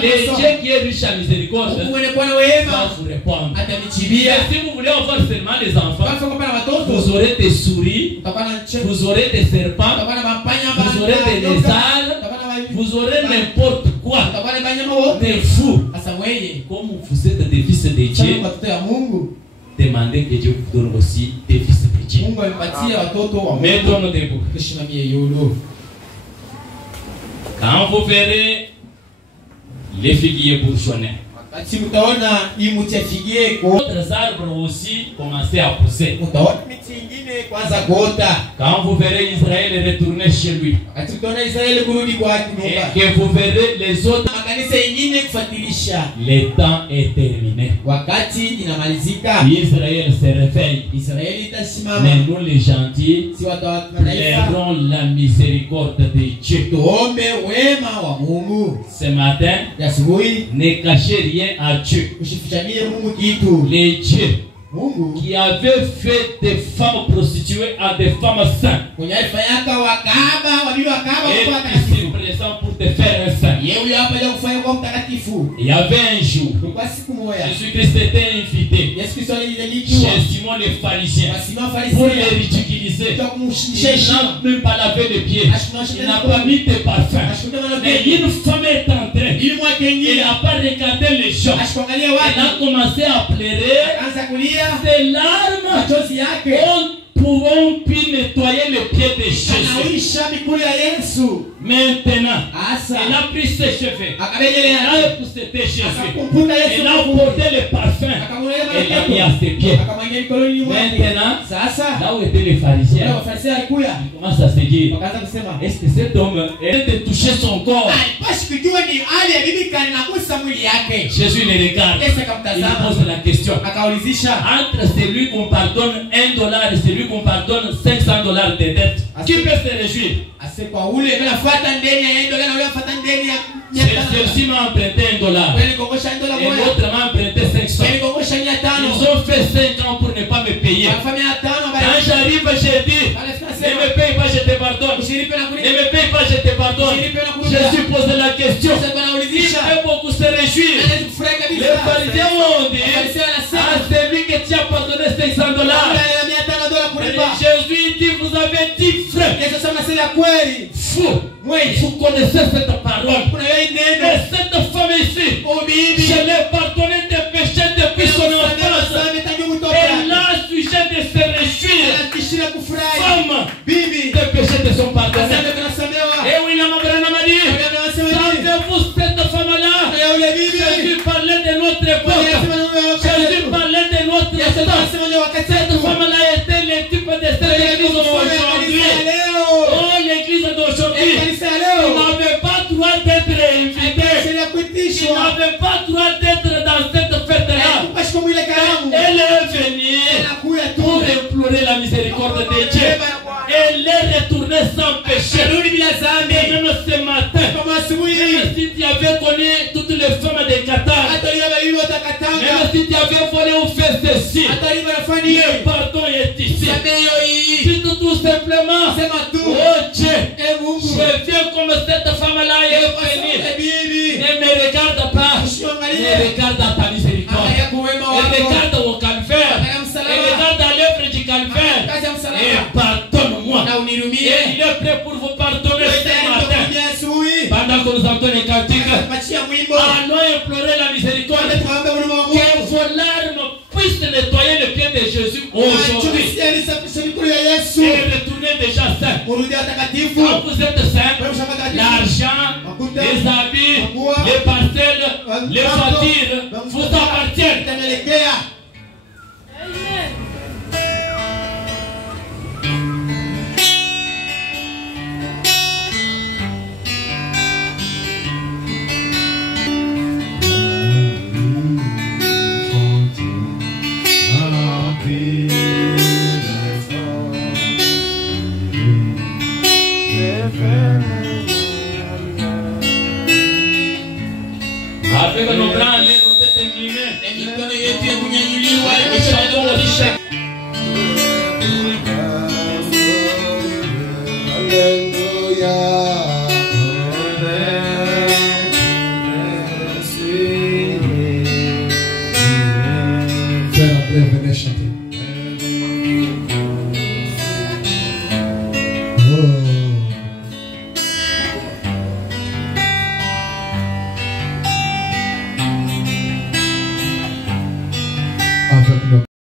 Les Dieu qui est riche à miséricorde va vous répondre. Si vous voulez avoir seulement les enfants, vous aurez des souris, vous aurez des serpents, vous aurez des lézards, vous aurez n'importe quoi. Mais vous, comme vous êtes des fils de Dieu, demandez que Dieu vous donne aussi des fils de Dieu. Mettons-nous debout. Quand vous verrez les figuiers bourgeonnés, d'autres arbres aussi commencer à pousser. Quand vous verrez Israël retourner chez lui, et que vous verrez les autres, le temps est terminé. Israël se réveille. Mais nous les gentils pleurons la miséricorde de Dieu. Ce matin, ne cachez rien à Dieu. Les dieux qui avaient fait des femmes prostituées à des femmes saintes et ici présent pour te faire un saint. Il y avait un jour, Jésus-Christ était invité chez Simon les pharisiens pour les ridiculiser. baptisé. Il n'a même pas lavé les pieds. Il n'a pas mis de parfum. Mais une femme est entrée. Il n'a pas regardé les gens. Elle a commencé à pleurer. Ses larmes pouvons plus nettoyer les pieds de Jésus. Maintenant, elle a pris ses cheveux. Elle a poussé ses cheveux. Elle a porté le parfum. Elle a mis à ses pieds. Maintenant, là où étaient les pharisiens, ils commencent à se dire, est-ce que cet homme est de toucher son corps? Jésus les regarde. Il pose la question. Entre celui qu'on pardonne $1 et celui qu'on pardonne $500 de dette, qui peut se réjouir? Celui-ci m'a emprunté $1 et l'autre m'a emprunté 500. Ils ont fait 5 ans pour ne pas me payer. Quand j'arrive, j'ai dit, ne me paye pas, je te pardonne. Ne me paye pas, je te pardonne. Jésus pose la question. Il fait beaucoup se réjouir. Les pharisiens ont dit à celui que tu as pardonné $500. Jésus dit, vous avez dit frère. Vous connaissez cette parole. Et cette femme ici, je l'ai pardonné des péchés depuis son enfance. Elle a sujet de se réjouir. Femme, tes péchés te sont pardonnés. Et William Abraham a dit, savez-vous cette femme-là? Jésus parlait de notre époque. Jésus parlait de notre époque. Cette femme-là était le type de cette église aujourd'hui. Oh, l'église d'aujourd'hui. Il n'avait pas droit d'être invité. Il n'avait pas droit d'être dans cette fête-là. Elle est venue pour implorer la miséricorde de Dieu. Elle est retournée sans péché. Et même ce matin, même si tu avais connu toutes les femmes de Qatar, même si tu avais volé ou fait ceci, le pardon est ici. Dis tout simplement, oh Dieu, je viens comme cette femme-là est venue. Ne me regarde pas, ne regarde à ta miséricorde. Et regarde au calvaire. Et regarde à l'œuvre du calvaire. Et pardonne-moi. Et il est prêt pour vous pardonner ce matin. Pendant que nous entendons les cantiques, allons implorer la miséricorde. Que vos larmes puissent nettoyer le pied de Jésus aujourd'hui. Et retourner déjà saint. Quand vous êtes saint, l'argent, les habits, les parcelles, les voitures vous appartiennent. Avec un